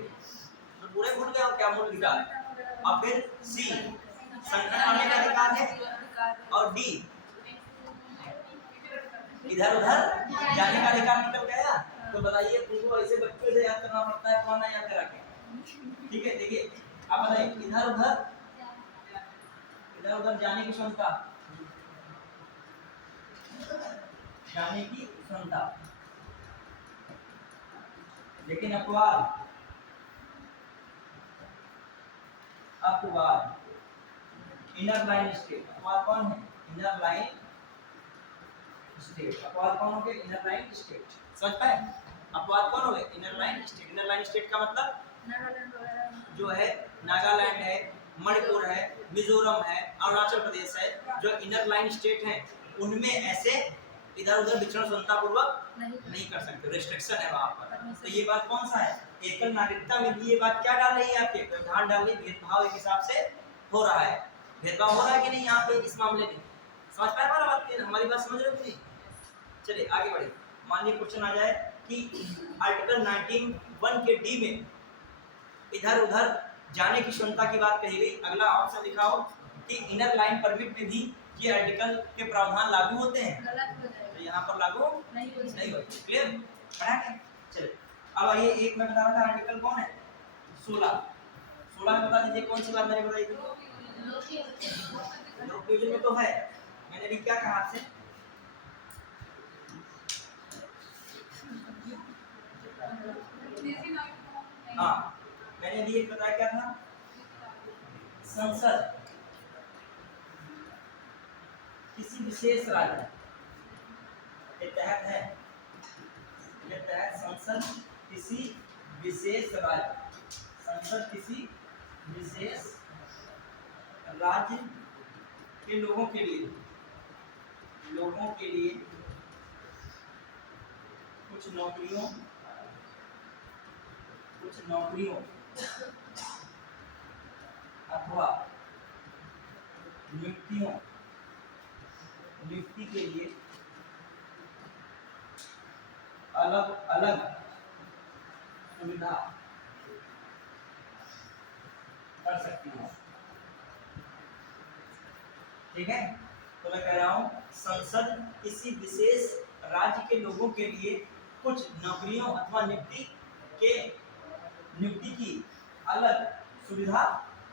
तो पूरे भूल गए हो क्या मूल अधिकार। और फिर सी संगठन करने का अधिकार है, और डी इधर उधर जाने का अधिकार निकल गया। तो बताइए तुमको ऐसे बच्चों से याद करना पड़ता है, कौन याद करा के? ठीक है, देखिए अब बताइए इधर उधर जाने की क्षमता, जाने की क्षमता। लेकिन अपवाद इनर लाइन स्टेट। अपवाद कौन है? Inner line state. अपवाद कौन हो गए? Inner line state. समझ पाए? अपवाद कौन हो गए? Inner line state. Inner line state का मतलब जो है नागालैंड है, मणिपुर है, मिजोरम है, अरुणाचल प्रदेश है, जो इनर लाइन स्टेट हैं, उनमें ऐसे इधर उधर विचरण स्वतंत्रता पूर्वक नहीं कर सकते, रिस्ट्रिक्शन है वहां पर। तो ये बात कौन सा है? एकल नागरिकता में भी ये बात क्या डाल रही है? आपके व्यवधान डाल रही, भेदभाव एक हिसाब से हो रहा है। भेदभाव हो रहा है कि नहीं यहाँ पे इस मामले में? समझ पाए हमारा बात? हमारी बात समझ रहे हो कि नहीं? चलिए आगे बढ़े। मान लीजिए क्वेश्चन आ जाए कि आर्टिकल 19(1) के डी में इधर उधर जाने की क्षमता की बात कही गई। अगला ऑप्शन दिखाओ कि इनर लाइन परमिट में भी ये आर्टिकल के प्रावधान लागू होते हैं। तो यहाँ पर लागू नहीं होते। क्लियर? पढ़ा है? चलिए अब आइए, एक मैं बता रहा था आर्टिकल कौन है? 16 में बता दीजिए कौन सी बात मैंने बताई थी? लोक नियोजन में तो है। मैंने भी क्या कहा आपसे? हाँ, मैंने अभी एक बताया क्या था? संसद किसी विशेष राज्य के तहत है, के तहत संसद किसी विशेष राज्य, संसद किसी विशेष राज्य के लोगों के लिए कुछ नौकरियों अथवा नियुक्ति के लिए अलग अलग सुविधा कर सकती है। ठीक है, तो मैं कह रहा हूं संसद किसी विशेष राज्य के लोगों के लिए कुछ नौकरियों अथवा नियुक्ति की अलग सुविधा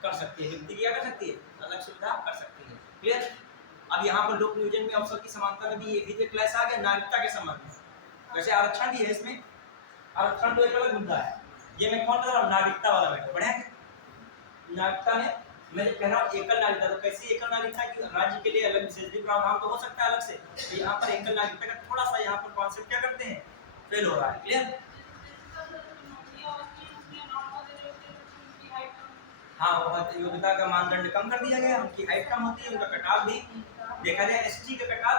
कर सकती है। नियुक्ति क्या कर सकती है? अलग सुविधा कर सकती है। क्लियर? अब यहाँ पर लोक नियोजन में अवसर की समानता में भी ये भी क्लास आ गया नागरिकता के संबंध में। वैसे आरक्षण भी है इसमें, आरक्षण तो एक अलग मुद्दा है। ये मैं कौन बता रहा हूँ? नागरिकता वाला बैठो बढ़िया। नागरिकता में मैं जब कह रहा हूँ एकल नागरिकता, तो कैसी एकल नागरिकता की राज्य के लिए अलग विशेष भी प्रावधान तो हो सकता है अलग से। तो यहाँ पर एकल नागरिकता का थोड़ा सा यहाँ पर कॉन्सेप्ट क्या करते हैं? फेल हो रहा है। क्लियर? हाँ, योग्यता का मानदंड कम कर दिया गया, उनकी हाइट कम होती है, उनका कटाव भी देखा जाए। एसटी का कटाव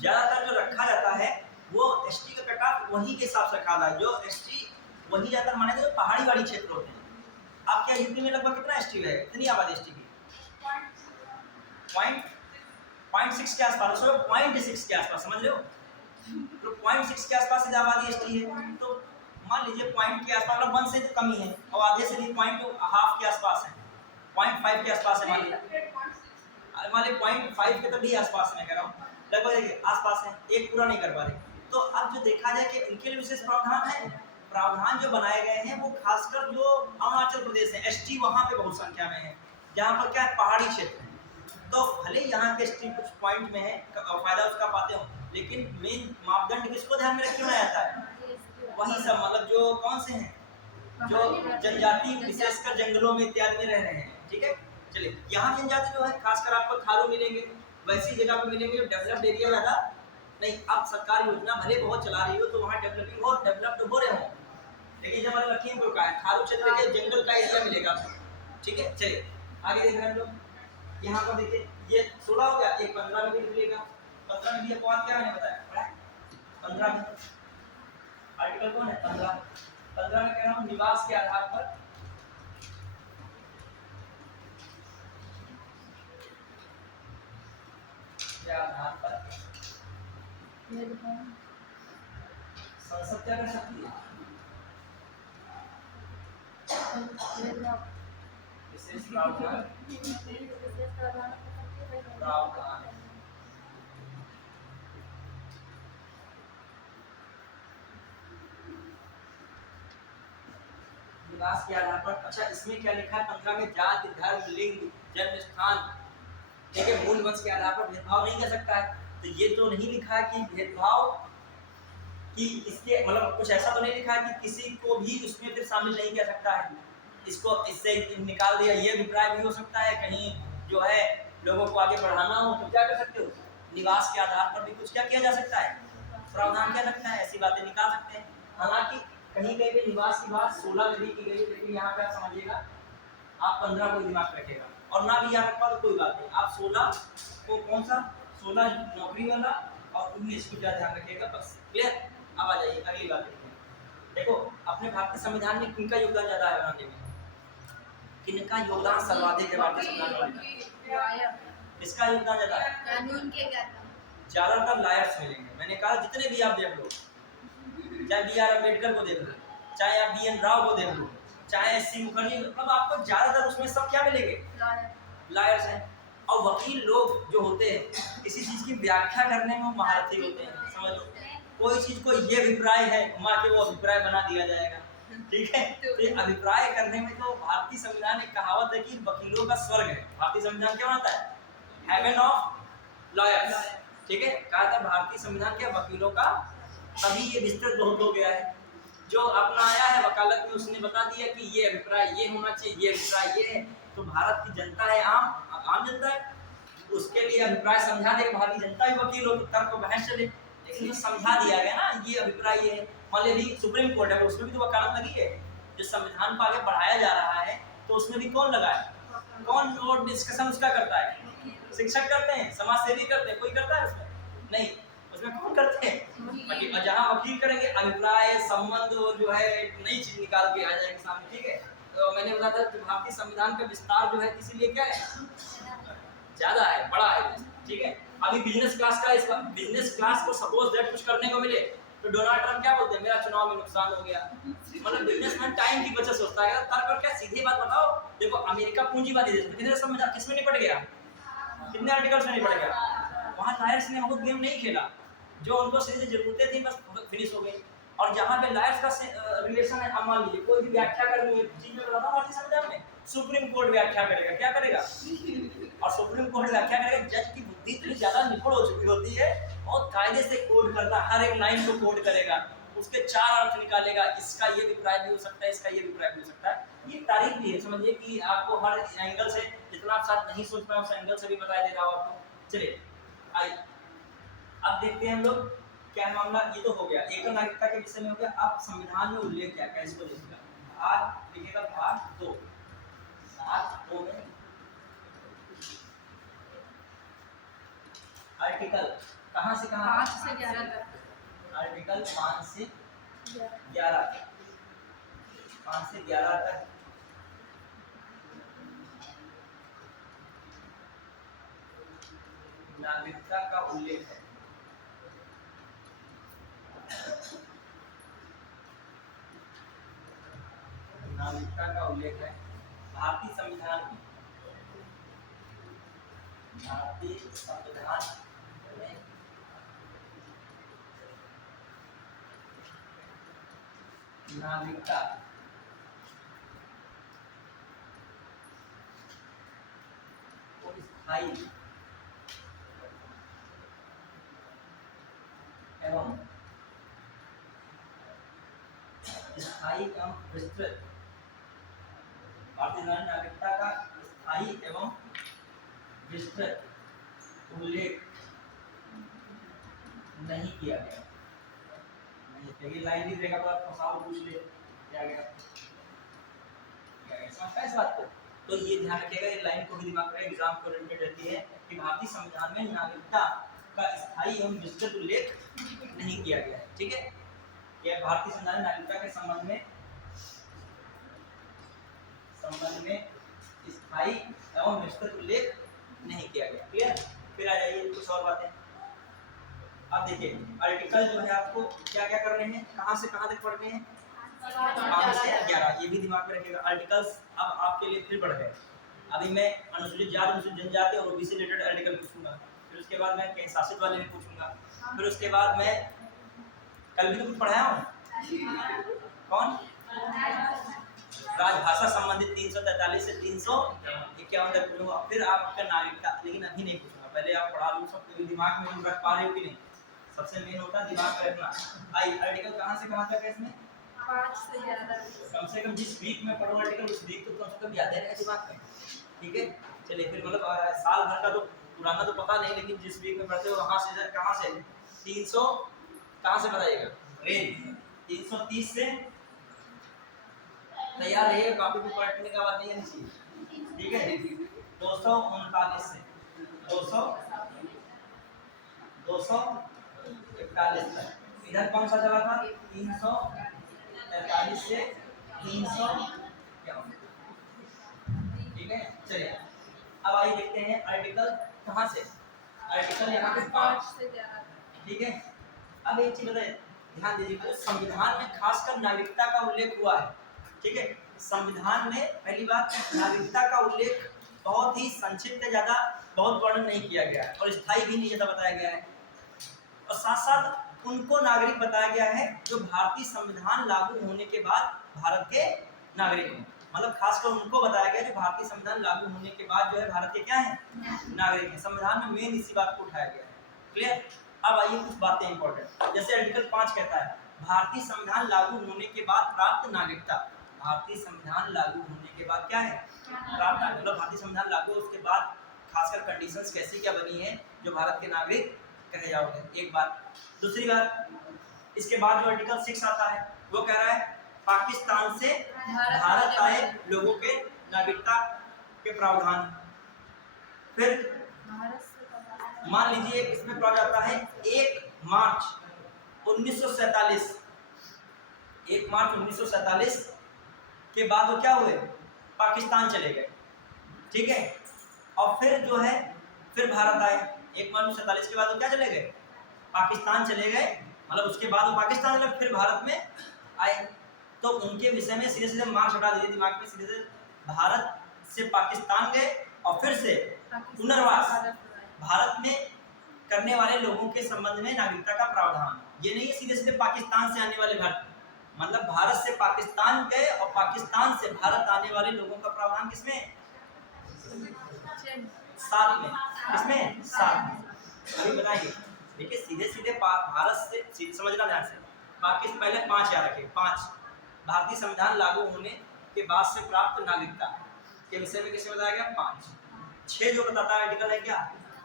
ज्यादातर जो रखा जाता है वो एसटी का कटाव वही के हिसाब से रखा जाता है जो एसटी वही ज्यादातर माने जो पहाड़ी वाली क्षेत्र होते हैं। आप क्या यूपी में लगभग कितना एसटी है? कितनी आबादी एसटी की? 0.6 के आसपास, सो 0.6 के आसपास, समझ रहे हो? तो 0.6 के आसपास से आबादी एसटी है, तो मान लीजिए पॉइंट के आसपास, मतलब 1 से तो कम ही है, और आधे से भी 0.5 के आसपास है, 0.5 के आसपास है, मान लीजिए 0.5 के तभी आसपास है, मैं कह रहा हूँ लगभग आसपास है, एक पूरा नहीं कर पा रहे। तो अब जो देखा जाए कि इनके लिए विशेष प्रावधान है, प्रावधान जो बनाए गए हैं वो खासकर जो अरुणाचल प्रदेश है, एसटी वहाँ पे बहुत संख्या में है, जहाँ पर क्या है, पहाड़ी क्षेत्र है, तो भले यहाँ के एसटी कुछ पॉइंट में है, फायदा उसका पाते हो, लेकिन मेन मापदंड किसको ध्यान में रखे हुआ जाता है, वही सब, मतलब जो कौन से हैं, जो जनजाति विशेषकर जंगलों में इत्यादि में रह रहे हैं, ठीक है। चलिए, यहाँ जनजाति जो है खासकर आपको थारू मिलेंगे, वैसी जगह पे मिलेंगे जो डेवलप्ड एरिया ज़्यादा नहीं। अब सरकार योजना भले बहुत चला रही हो तो वहाँ डेवलपिंग और डेवलप्ड हो रहे हो, लेकिन जब हमारे लखीमपुर का है, थारू क्षेत्र के जंगल का एरिया मिलेगा आपको, ठीक है। चलिए आगे देख रहे हैं हम लोग, यहाँ पर देखिए ये 16 हो गया, एक 15 में भी मिलेगा, 15 में भी अपवाद क्या मैंने बताया, पढ़ा है? 15 में आर्टिकल कौन है, 15 में कह रहा हूँ निवास के आधार पर संसद क्या कर सकती है, विशेष प्रावधान निवास के आधार पर। अच्छा, इसमें क्या लिखा है 15 में, जाति, धर्म, लिंग, जन्म स्थान, ठीक है, मूल वंश के आधार पर भेदभाव नहीं कर सकता है। तो ये तो नहीं लिखा है कि भेदभाव कि इसके मतलब कुछ ऐसा तो नहीं लिखा है कि किसी को भी उसमें फिर शामिल नहीं कर सकता है, इसको इससे निकाल दिया, ये अभिप्राय भी हो सकता है, कहीं जो है लोगों को आगे बढ़ाना हो तो क्या कर सकते हो, निवास के आधार पर भी कुछ क्या किया जा सकता है, प्रावधान किया सकता है, ऐसी बातें निकाल सकते हैं। हालांकि कहीं कहीं पे निवास की बात 16 में भी की गई है, लेकिन यहाँ पे आप समझिएगा, आप 15 को दिमाग में रखेगा, और ना भी याद रखा तो कोई बात नहीं, आप 16 को कौन सा, 16 नौकरी वाला और 19 को क्या ध्यान रखिएगा, बस क्लियर। अब आ जाइए अगली बात देखिए, देखो अपने भारतीय संविधान में किनका योगदान ज्यादा है बनाने में, किनका योगदान सर्वाधिक है भारतीय संविधान में, किसका योगदान ज्यादा है, कानून के ज्यादातर लायर्स मिलेंगे। मैंने कहा जितने भी आप देख लो, चाहे बी.आर. अम्बेडकर को देख लो, चाहे आप बी.एन. राव को देख लो, चाहे सी मुखर्जी, मतलब आपको ज्यादातर उसमें सब क्या मिलेंगे, लायर्स हैं। और वकील लोग जो होते हैं किसी चीज की व्याख्या करने में महारथी होते हैं, समझ लो, कोई चीज को ये अभिप्राय है घुमा के वो अभिप्राय बना दिया जाएगा, ठीक है। तो ये अभिप्राय करने में तो भारतीय संविधान एक कहावत है कि वकीलों का स्वर्ग है, भारतीय संविधान क्या बनाता है, हेवन ऑफ लॉयर्स, ठीक है। कहा था भारतीय संविधान के वकीलों का, तभी ये विस्तृत बहुत हो गया है, जो अपना आया है वकालत में उसने बता दिया कि ये अभिप्राय ये होना चाहिए, ये अभिप्राय ये है, तो भारत की जनता है, आम जनता है, उसके लिए अभिप्राय समझा दे, भारतीय जनता ही वकील हो तो तर्क बहस चले, लेकिन जो समझा दिया गया ना ये अभिप्राय ये है। मान लीजिए सुप्रीम कोर्ट है, उसमें भी तो वकालत लगी है, जो संविधान को आगे बढ़ाया जा रहा है तो उसमें भी कौन लगा है, कौन और डिस्कशन उसका करता है, शिक्षक करते हैं, समाज सेवी करते हैं, कोई करता है उसमें नहीं, उसमें कौन करते हैं, जहाँ वकील करेंगे अभिप्राय संबंध और जो है नई चीज निकाल के आ जाएगी सामने, ठीक है। तो मैंने बताया था कि भारतीय संविधान का विस्तार जो है इसीलिए क्या है, ज्यादा है, बड़ा है, ठीक है। अभी बिजनेस क्लास का, इस बिजनेस क्लास को सपोज दैट कुछ करने को मिले तो डोनाल्ड ट्रम्प क्या बोलते हैं, मेरा चुनाव में नुकसान हो गया, मतलब बिजनेसमैन टाइम की बचत सोचता है, तर्क और क्या, सीधी बात बताओ, देखो अमेरिका पूंजीवादी देश में कितने समय किसमें निपट गया, कितने आर्टिकल्स में निपट गया, वहाँ लायर्स ने बहुत गेम नहीं खेला, जो उनको सीधे जरूरतें थी बस फिनिश हो गई। और जहाँ पे लायर्स का रिलेशन है, अब मान लीजिए कोई भी व्याख्या करनी है चीज में बताता भारतीय संविधान में, सुप्रीम कोर्ट व्याख्या करेगा, क्या करेगा, और सुप्रीम कोर्ट व्याख्या करेगा, जज की बुद्धि इतनी ज्यादा निपुण हो चुकी होती है, बहुत कायदे से कोड करता है, हर एक लाइन को कोड करेगा, उसके 4 अर्थ निकालेगा, इसका ये अभिप्राय भी हो सकता है, इसका ये अभिप्राय भी हो सकता है, ये तारीफ भी है, समझिए कि आपको हर एंगल से, जितना आप शायद नहीं सोच पाए उस एंगल से भी बताया दे रहा हो आपको। चलिए आइए अब देखते हैं हम लोग क्या मामला, ये तो हो गया एक नागरिकता के विषय में हो गया। अब संविधान में उल्लेख क्या है इसको लिखिएगा, भाग लिखिएगा भाग 2, भाग 2 में आर्टिकल कहाँ से कहाँ, 5 से 11 तक, आर्टिकल 5 से 11 तक, 5 से 11 तक नागरिकता का उल्लेख है। नागरिकता का उल्लेख है भारतीय संविधान में। भारतीय संविधान में नागरिकता को स्थायी एवं विस्तृत, भारतीय नागरिकता का स्थायी एवं विस्तृत उल्लेख नहीं किया गया। ये लाइन भी देगा, फंसाओ पूछ ले क्या गया, समझता है इस बात को? तो ये ध्यान रखिएगा, ये लाइन को भी दिमाग में एग्जाम को रिलेटेड रहती है कि भारतीय संविधान में नागरिकता का स्थायी एवं विस्तृत उल्लेख नहीं किया गया है। ठीक है, यह भारतीय संविधान नागरिकता के संबंध में स्थायी एवं विस्तृत उल्लेख नहीं किया गया। क्लियर? फिर आ जाइए कुछ और बातें। अब देखिए आर्टिकल जो है आपको क्या क्या करने हैं, कहाँ से कहाँ तक पढ़ने हैं? 5 से 11, ये भी दिमाग में रखिएगा। आर्टिकल्स अब आपके लिए फिर बढ़ गए। अभी मैं अनुसूचित जाति, अनुसूचित जनजाति और ओबीसी रिलेटेड आर्टिकल पूछूंगा, फिर उसके बाद मैं केंद्र शासित वाले में पूछूंगा, फिर उसके बाद मैं कल भी तो कुछ पढ़ाया हूँ, कौन? राजभाषा संबंधित 343 से 351 तक पूछूंगा, फिर आपका नागरिकता। लेकिन अभी नहीं पूछूंगा, पहले आप पढ़ा लो सब, दिमाग में रख पा रहे हो कि नहीं? सबसे मेन होता है दिमाग में रखना। आई आर्टिकल कहाँ से कहाँ तक है इसमें? 5 से 11। कम से कम जिस वीक में पढ़ो आर्टिकल उस वीक तो कम से कम याद रहेगा दिमाग में। ठीक है, चलिए फिर मतलब साल भर का तो पुराना तो पता नहीं, लेकिन जिस वीक में पढ़ते हो वहाँ से कहाँ से 300 कहाँ से बताइएगा? रेंज 330 से तैयार रहिएगा, काफी भी पढ़ने का बात नहीं है नीचे। ठीक है, 239 से 241 तक। इधर कौन सा चला था? 343 से 351। ठीक है, चलिए अब आइए देखते हैं आर्टिकल कहाँ से। आर्टिकल यहाँ पे 5 से 11। ठीक है, अब एक चीज बताए, ध्यान दीजिए, संविधान में खासकर नागरिकता का उल्लेख हुआ है। ठीक है, संविधान में पहली बात नागरिकता का उल्लेख बहुत ही संक्षिप्त है, ज्यादा बहुत वर्णन नहीं किया गया है और स्थायी भी नहीं ज्यादा बताया गया है। और साथ साथ उनको नागरिक बताया गया है जो भारतीय संविधान लागू होने के बाद भारत के नागरिक हैं। मतलब खासकर उनको बताया गया जो भारतीय संविधान लागू होने के बाद जो है भारत के क्या है? नागरिक है। संविधान में मेन इसी बात को उठाया गया है। क्लियर? अब आइए कुछ बातें इंपॉर्टेंट, जैसे आर्टिकल 5 कहता है भारतीय संविधान लागू होने के बाद प्राप्त नागरिकता। भारतीय संविधान लागू होने के बाद क्या है? प्राप्त नागरिकता। मतलब भारतीय संविधान लागू उसके बाद खासकर कंडीशंस कैसी क्या बनी है जो भारत के नागरिक कहे जाओगे। एक बात। दूसरी बात, इसके बाद जो आर्टिकल 6 आता है वो कह रहा है पाकिस्तान से भारत आए लोगों के नागरिकता के प्रावधान। फिर मान लीजिए इसमें कहा जाता है 1 मार्च 1947, 1 मार्च 1947 के बाद वो क्या हुए? पाकिस्तान चले गए। ठीक है, और फिर जो है फिर भारत आए। 1 मार्च 1947 के बाद वो क्या चले गए? पाकिस्तान चले गए। मतलब उसके बाद वो पाकिस्तान चले फिर भारत में आए। तो उनके विषय में सीधे सीधे मार्क्स हटा दीजिए दिमाग में, सीधे सीधे भारत से पाकिस्तान गए और फिर से पुनर्वास भारत में करने वाले लोगों के संबंध में नागरिकता का प्रावधान। ये नहीं सीधे सीधे पाकिस्तान से आने वाले भारत, मतलब भारत से पाकिस्तान गए और पाकिस्तान से भारत आने वाले लोगों का प्रावधान किसमें? 7 में। किसमें? 7 में। अभी बताइए, देखिए सीधे सीधे भारत से समझना ध्यान से, पाकिस्तान पहले 5 याद रखिए। 5 भारतीय संविधान लागू होने के बाद से प्राप्त नागरिकता के विषय में किसे बताया गया? 5। 6 जो बताता है आर्टिकल है क्या?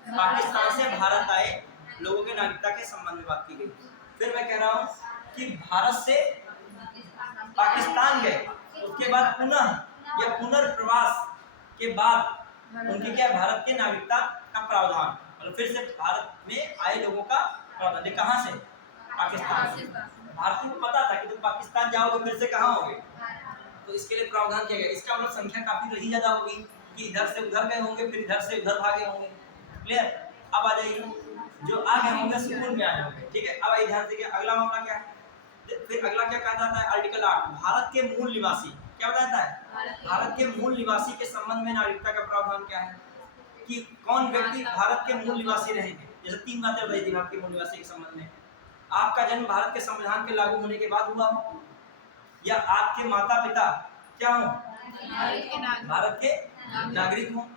पाकिस्तान से भारत आए लोगों के नागरिकता के संबंध में बात की गई। फिर मैं कह रहा हूँ कि भारत से पाकिस्तान गए, उसके बाद पुनः या पुनर्प्रवास के बाद उनके क्या? भारत के नागरिकता का प्रावधान। मतलब फिर से भारत में आए लोगों का प्रावधान। कहाँ से? पाकिस्तान से। भारतीय को पता था कि तुम पाकिस्तान जाओगे फिर से कहाँ होगे, तो इसके लिए प्रावधान किया गया। इसका मतलब संख्या काफी रही ज्यादा होगी कि इधर से उधर गए होंगे फिर इधर से उधर भागे होंगे। क्लियर? अब आ जाइए, जो आ गए होंगे स्कूल में आए होंगे, ठीक है। अब आइए ध्यान से, अगला मामला क्या है, फिर अगला क्या कहा जाता है, आर्टिकल 8, भारत के मूल निवासी, क्या बताता है, भारत के मूल निवासी के संबंध में नागरिकता का प्रावधान क्या है, कि कौन व्यक्ति भारत के मूल निवासी रहेंगे। जैसे 3 बातें बताई थी भारत के मूल निवासी के संबंध में, आपका जन्म भारत के संविधान के लागू होने के बाद हुआ हो, या आपके माता पिता क्या हो, भारत के नागरिक हो,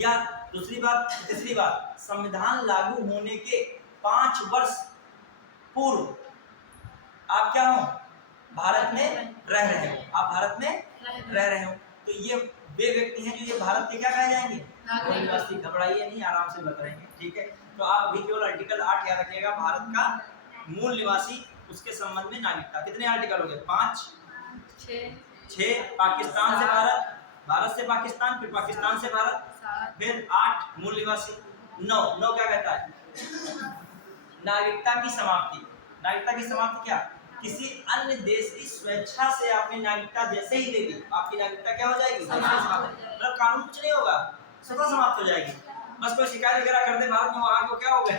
या दूसरी बात, तीसरी बात, संविधान लागू होने के 5 वर्ष पूर्व आप क्या हो, भारत में रह रहे हो, आप भारत में रह रहे हो, तो ये वे व्यक्ति हैं जो ये भारत के क्या कहे जाएंगे, मूल निवासी। घबराइए नहीं, आराम से बताएंगे, ठीक है। तो आप भी केवल आर्टिकल 8 याद रखिएगा, भारत का मूल निवासी, उसके संबंध में नागरिकता। कितने आर्टिकल हो गए, 5, 6, पाकिस्तान से भारत, भारत से पाकिस्तान, फिर पाकिस्तान से भारत, फिर 8 मूल निवासी, 9 क्या कहता है, नागरिकता की समाप्ति। नागरिकता की समाप्ति क्या, किसी अन्य देश की स्वेच्छा से आपने नागरिकता जैसे ही ले ली, आपकी नागरिकता क्या हो जाएगी, मतलब कानून कुछ नहीं होगा, स्वतः समाप्त हो जाएगी। बस कोई शिकायत वगैरह कर दे भारत में, वहां को क्या हो गए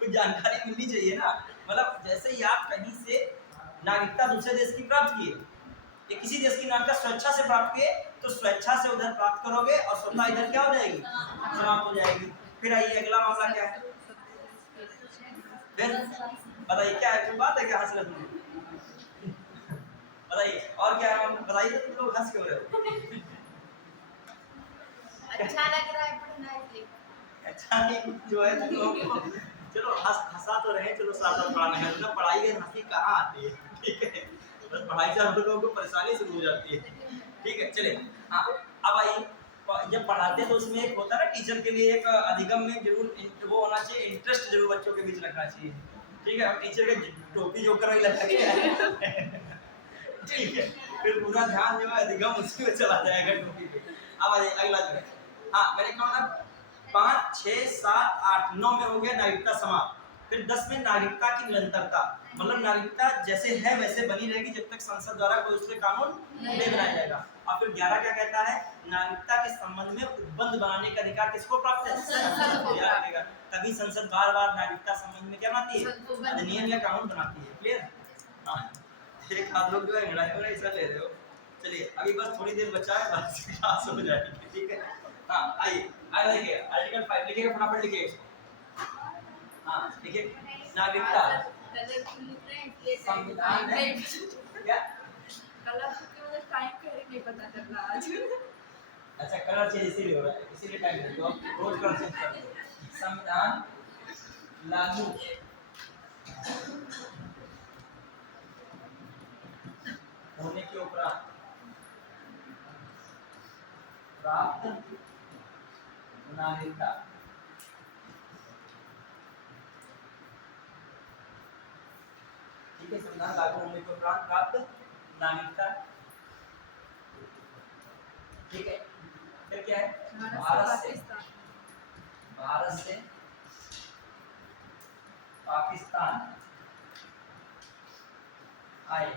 कुछ जानकारी मिलनी चाहिए ना, मतलब जैसे ही आप कहीं से नागरिकता दूसरे देश की प्राप्त किए, या किसी देश की नागरिकता स्वेच्छा से प्राप्त किए, तो स्वेच्छा से उधर प्राप्त करोगे और स्वतः इधर क्या हो जाएगी, समाप्त हो जाएगी। फिर आइए अगला मामला क्या है, फिर बताइए क्या है, कोई बात है क्या, हंस रहे बताइए, और क्या है, बताइए, तुम लोग हंस क्यों रहे हो, अच्छा लग रहा है पढ़ना इसलिए। अच्छा नहीं जो है तुम लोगों को, चलो हंसा तो रहे, चलो साथ साथ पढ़ाना है ना, पढ़ाई में हंसी कहाँ आती है, ठीक है, बस पढ़ाई से हम लोगों को परेशानी शुरू हो जाती है, ठीक है। चलिए हाँ, अब आइए, जब पढ़ाते तो उसमें एक होता है ना, टीचर के लिए एक अधिगम में जरूर वो होना चाहिए, इंटरेस्ट जरूर बच्चों के बीच रखना चाहिए, ठीक है। और टीचर के टोपी जोकर ही लगा के ठीक है, फिर पूरा ध्यान जो है अधिगम उसी में चला जाएगा टोपी पे। अब आइए अगला जो है, हाँ मैंने कहा ना, 5, 6, 7, 8, 9 में हो गया नागरिकता समाप्त। फिर 10 में नागरिकता की निरंतरता, मतलब नागरिकता जैसे है वैसे बनी रहेगी जब तक संसद द्वारा कोई उसके कानून नहीं बनाया जाएगा। और फिर 11 क्या कहता है, नागरिकता के संबंध में उपबंध बनाने का अधिकार किसको प्राप्त है, संसद को, याद रखिएगा। तभी संसद बार बार नागरिकता संबंध में क्या बनाती है, अधिनियम या कानून बनाती है, क्लियर। हाँ, एक आध लोग जो है लड़ाई हिस्सा ले रहे हो। चलिए अभी बस थोड़ी देर बचा है, बस क्लास हो जाएगी, ठीक है। हाँ आइए आगे देखिए, आर्टिकल 5 लिखिएगा, फटाफट लिखिए इसको। हाँ देखिए, नागरिकता संविधान में क्या, अच्छा कलर चेंज इसीलिए हो रहा है, इसीलिए टाइम है, तो रोज कलर चेंज कर दो। संविधान लागू होने के उपरांत प्राप्त नागरिकता, ठीक है, संविधान लागू होने के उपरांत प्राप्त नागरिकता, ठीक है। फिर क्या है, भारत से पाकिस्तान आए,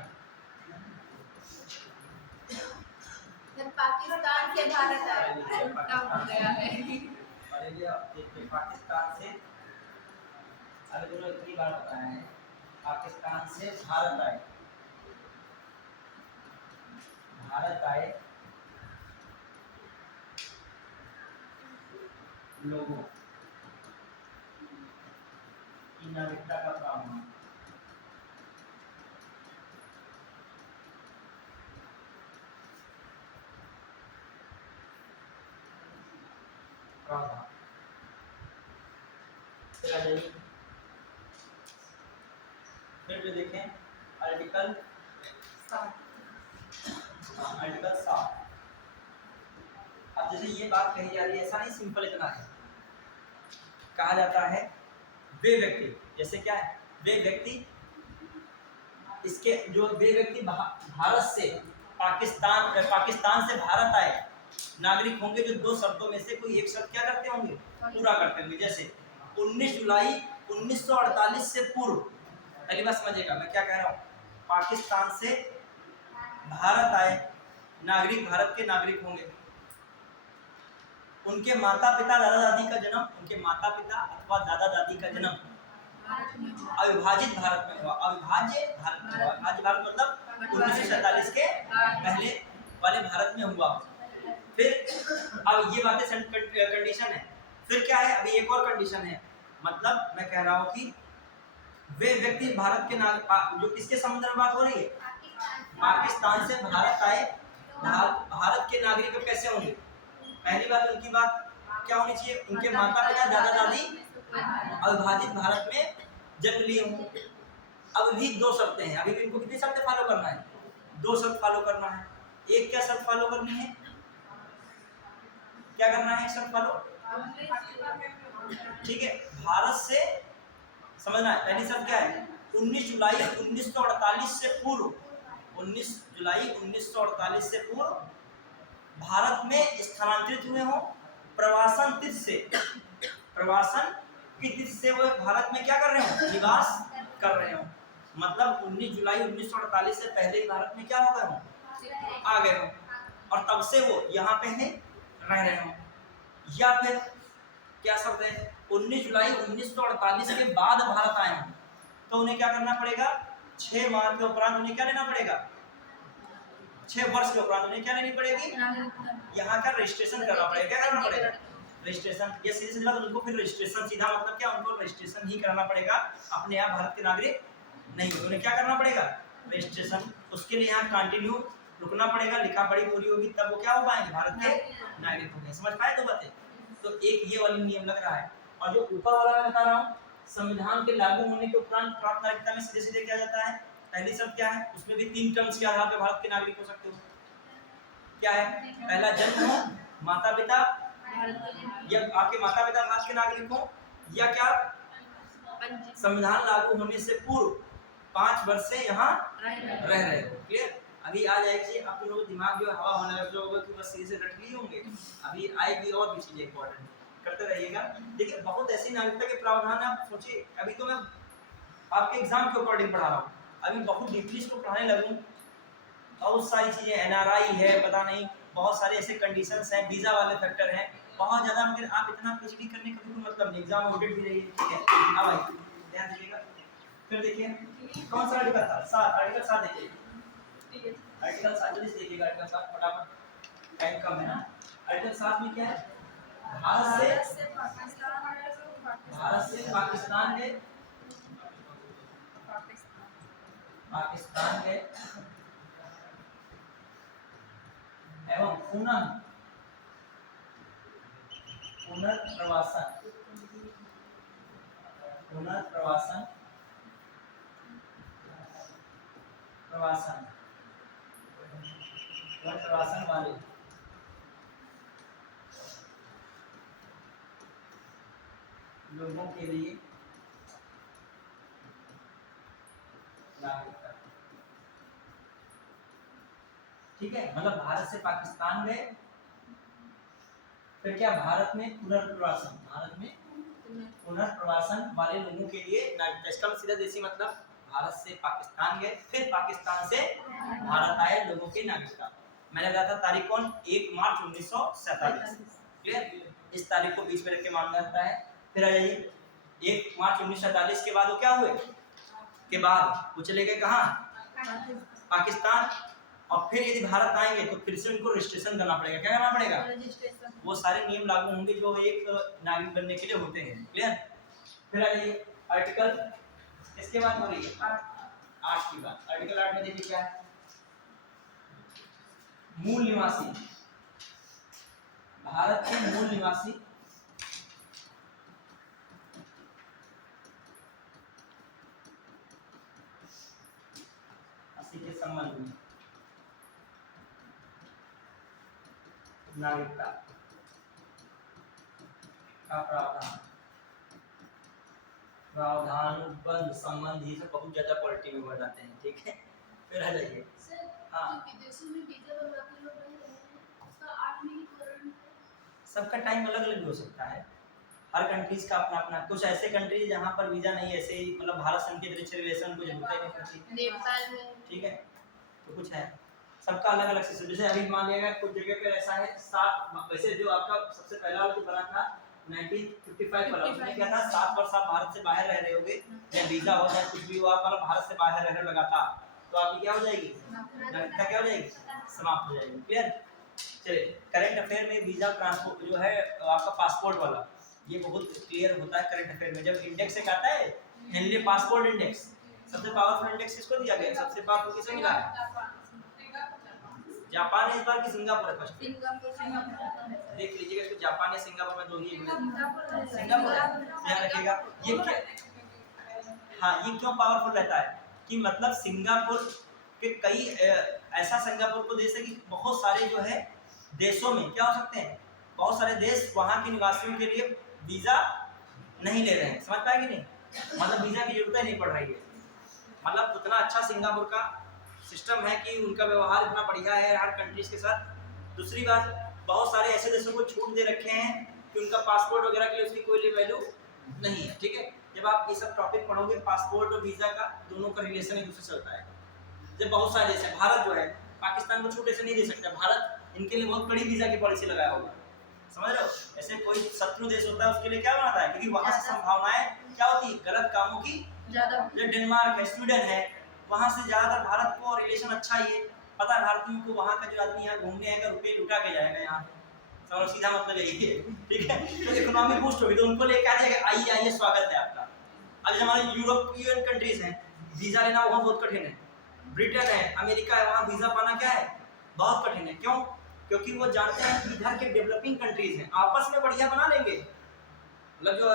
पाकिस्तान से भारत आया हो गया है। अरे ये देखिए, पाकिस्तान से, अरे दोनों इतनी बार बताया है, पाकिस्तान से भारत आए, लोगों की नागरिकता का प्रावधान, फिर जो देखें आर्टिकल 7। अब जैसे ये बात कही जा रही है, ऐसा नहीं सिंपल इतना है, कहा जाता है वे व्यक्ति, जैसे क्या है, वे व्यक्ति, इसके जो वे व्यक्ति भारत से पाकिस्तान से भारत आए नागरिक होंगे जो 2 शर्तों में से कोई एक शर्त क्या करते होंगे, पूरा करते होंगे। जैसे 19 जुलाई 1948 से पूर्व, पहली बात समझिएगा मैं क्या कह रहा हूँ, पाकिस्तान से भारत आए नागरिक, भारत के नागरिक होंगे उनके माता पिता दादा दादी का जन्म, उनके माता पिता अथवा दादा दादी का जन्म अविभाजित भारत में हुआ। अविभाज्य भारत में हुआ। अविभाज्य भारत मतलब 1947 के पहले वाले भारत में हुआ। फिर अब ये बातें कंडीशन है। फिर क्या है, अभी एक और कंडीशन है, मतलब मैं कह रहा हूँ कि वे व्यक्ति भारत के जो किसके संबंध में बात हो रही है, पाकिस्तान से भारत आए, भारत के नागरिक अब कैसे होंगे। पहली बात उनकी बात क्या होनी चाहिए, उनके माता पिता दादा दादी अविभाजित भारत में जन्म लिए हों। अब भी दो शर्तें हैं, अभी भी इनको कितनी शर्तें फॉलो करना है, 2 शर्त फॉलो करना है। एक क्या शर्त फॉलो करनी है, क्या करना है, एक शर्त फॉलो, ठीक है, भारत से समझना है। पहली शर्त क्या है, 19 जुलाई 1948 से पूर्व, 19 जुलाई 1948 से पूर्व भारत में स्थानांतरित हुए हों, प्रवासन तिथि से, प्रवासन की तिथि से वो भारत में क्या कर रहे हो, निवास कर रहे हो। मतलब 19 जुलाई 1948 से पहले ही भारत में क्या हो गए हो, आ गए हो, और तब से वो यहाँ पे हैं, रह रहे हो। या फिर क्या शब्द है, 19 जुलाई 1948 के बाद भारत आए हैं, तो उन्हें क्या करना पड़ेगा, 6 माह के उपरांत उन्हें क्या लेना पड़ेगा, 6 वर्ष के उपरांत उन्हें क्या लेनी पड़ेगी, यहाँ का रजिस्ट्रेशन करना पड़ेगा। क्या करना पड़ेगा, रजिस्ट्रेशन। ये सीधे सीधा उनको फिर रजिस्ट्रेशन, सीधा मतलब क्या, उनको रजिस्ट्रेशन ही कराना पड़ेगा, अपने आप भारत के नागरिक नहीं, उन्हें क्या करना पड़ेगा, रजिस्ट्रेशन। उसके लिए यहाँ कंटिन्यू रुकना पड़ेगा, लिखा पढ़ी पूरी होगी, तब वो क्या हो पाएंगे, भारत के नागरिक होंगे। समझ पाए दो बातें। तो एक ये वाली नियम लग रहा है, और जो ऊपर वाला मैं बता रहा हूँ, संविधान के लागू होने के उपरांत प्राप्त नागरिकता में सीधे सीधे किया जाता है। पहली शर्त क्या है, उसमें भी 3 टर्म्स के आधार पर भारत के नागरिक हो सकते हो। क्या है, पहला जन्म हो, माता पिता या आपके माता पिता भारत के नागरिक हो, या क्या संविधान लागू होने से पूर्व 5 वर्ष से यहाँ रह रहे हो। क्लियर। अभी आ जाएगी, आप लोगों का दिमाग जो हवा होने लग जाएगा कि बस सीधे से रट लिए होंगे, अभी आएगी और भी चीजें इंपॉर्टेंट करते रहिएगा। देखिए बहुत ऐसी नागरिकता के प्रावधान है, आप सोचिए, अभी तो मैं आपके एग्जाम के अकॉर्डिंग पढ़ा रहा हूँ, अभी बहुत डीपली इसको पढ़ाने लगूँ, बहुत सारी चीजें, एनआरआई है, पता नहीं बहुत सारे ऐसे कंडीशंस हैं, वीजा वाले फैक्टर हैं, बहुत ज्यादा। मगर आप इतना पीएचडी करने का कोई मतलब नहीं, एग्जाम ऑडिट भी रही है, ठीक है। अब आइए ध्यान दीजिएगा। फिर देखिए कौन सा आर्टिकल था, 7, आर्टिकल 7 देखिए, आर्टिकल 7 जल्दी से देखिएगा, आर्टिकल 7 फटाफट, टाइम कम है ना। आर्टिकल 7 में क्या है, भारत से पाकिस्तान गए, पाकिस्तान गए एवं पुनर्प्रवासन वाले लोगों के लिए नागरिकता, ठीक है। मतलब भारत से पाकिस्तान गए, फिर क्या, भारत में पुनर्प्रवासन वाले लोगों के लिए नागरिकता। इसका सीधा देसी मतलब भारत से पाकिस्तान गए, फिर पाकिस्तान से भारत आए लोगों की नागरिकता। मैंने कहा था तारीख कौन, 1 मार्च 1947। क्लियर। इस तारीख को बीच में रख के मानना रहता है। फिर आ जाइए, 1 मार्च 1947 के बाद वो क्या हुए, के बाद वो चले गए कहाँ, पाकिस्तान। और फिर यदि भारत आएंगे तो फिर से उनको रजिस्ट्रेशन करना पड़ेगा। क्या करना पड़ेगा, वो सारे नियम लागू होंगे जो एक नागरिक बनने के लिए होते हैं। क्लियर। फिर आ जाइए आर्टिकल, इसके बाद हो रही है 8 की बात। आर्टिकल 8 में देखिए क्या है, मूल निवासी, भारत के मूल निवासी के संबंध में नागरिकता का प्रावधान संबंध ही से बहुत ज्यादा पॉलिटी में बढ़ जाते हैं। ठीक है। फिर आ जाइए, हाँ, सबका टाइम अलग अलग हो सकता है, हर कंट्रीज का अपना अपना। कुछ ऐसे कंट्रीज जहाँ पर वीजा नहीं, ऐसे ही मतलब भारत संघ के रिलेशन को जरूरत नहीं पड़ती, नेपाल में, ठीक है। तो कुछ है, सबका अलग अलग सिस्टम। जैसे अभी मान लिया कुछ जगह पे ऐसा है 7, वैसे जो आपका सबसे पहला वाला जो बना था 1955 वाला, उसमें क्या था 7 वर्ष आप भारत से बाहर रह रहे होगे, या वीजा हो जाए कुछ भी हो, आप मतलब भारत से बाहर रह रहे हो लगातार, तो आपकी क्या हो जाएगी, नागरिकता क्या हो जाएगी, समाप्त हो जाएगी। क्लियर। चलिए, करंट अफेयर में वीजा ट्रांसपोर्ट जो है आपका पासपोर्ट वाला, ये बहुत क्लियर होता है करंट अफेयर में। जब इंडेक्स एक आता है हेनली पासपोर्ट इंडेक्स, सबसे पावरफुल इंडेक्स किसको दिया गया, सबसे पावरफुल किसे मिला है, जापान है इस बार की सिंगापुर है फर्स्ट, देख लीजिएगा इसको, जापान या सिंगापुर में दो ही सिंगापुर है, ध्यान रखिएगा। ये क्या, हाँ ये क्यों पावरफुल रहता है कि मतलब सिंगापुर के कई ऐसा सिंगापुर को देश है कि बहुत सारे जो है देशों में क्या हो सकते हैं, बहुत सारे देश वहाँ के निवासियों के लिए वीजा नहीं ले रहे हैं, समझ पाए कि नहीं, मतलब वीजा की जरूरत ही नहीं पड़ रही है। मतलब उतना अच्छा सिंगापुर का सिस्टम है कि उनका व्यवहार इतना बढ़िया है हर कंट्रीज के साथ। दूसरी बात, बहुत सारे ऐसे देशों को छूट दे रखे हैं कि उनका पासपोर्ट वगैरह के लिए उसकी कोई वैल्यू नहीं है। ठीक है, जब आप ये सब टॉपिक पढ़ोगे पासपोर्ट और वीजा का, दोनों का रिलेशन एक दूसरे से चलता है। जब बहुत सारे देश है, भारत जो है पाकिस्तान को छूट ऐसे नहीं दे सकता, भारत इनके लिए बहुत बड़ी वीजा की पॉलिसी लगाया होगा, समझ रहे हो। ऐसे कोई शत्रु देश होता है उसके लिए क्या बनाता है, क्योंकि वहां से संभावनाएं क्या होती है गलत कामों की ज्यादा। जो डेनमार्क है, स्वीडन है, वहां से ज्यादातर भारत को रिलेशन अच्छा ही है, पता है भारतीयों को, वहां का जो आदमी यहाँ घूमने आएगा रुपये लुटा के जाएगा यहाँ, समझो सीधा मतलब यही है। ठीक है, तो इकोनॉमी बूस्ट होगी तो उनको लेके आ जाएगा, आइए आइए स्वागत है आपका। अब हमारे यूरोपियन कंट्रीज हैं, वीजा लेना वहाँ बहुत कठिन है, ब्रिटेन है, अमेरिका है, वहाँ वीजा पाना क्या है बहुत कठिन है। क्यों, क्योंकि वो जानते हैं कि इधर के डेवलपिंग कंट्रीज हैं आपस में बढ़िया बना लेंगे, मतलब जो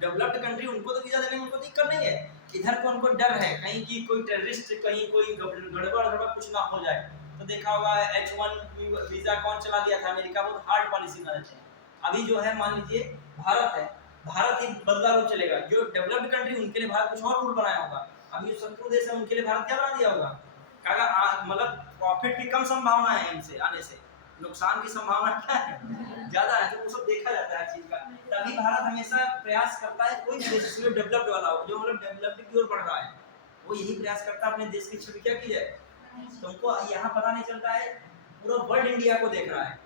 डेवलप्ड कंट्री उनको तो वीजा देने में उनको दिक्कत नहीं है, इधर को उनको डर है कहीं की कोई टेररिस्ट, कहीं कोई गड़बड़ कुछ ना हो जाए। तो देखा होगा H1 वीजा कौन चला दिया था, अमेरिका, बहुत हार्ड पॉलिसी बना देते हैं। अभी जो है मान लीजिए भारत है, भारत ही बदला रूप चलेगा, जो डेवलप्ड कंट्री उनके लिए भारत कुछ और रूल बनाया होगा, अभी शत्रु देश है उनके लिए भारत क्या बना दिया होगा, मतलब प्रॉफिट की कम संभावना है इनसे आने से, नुकसान की संभावना क्या है ज्यादा है, तो वो सब देखा जाता है चीज का। तभी भारत हमेशा प्रयास करता है कोई देश जिसमें डेवलप्ड वाला हो, जो मतलब डेवलप्ड की ओर बढ़ रहा है, वो यही प्रयास करता है अपने देश की छवि क्या की जाए। तुमको यहाँ पता नहीं चलता है, पूरा वर्ल्ड इंडिया को देख रहा है,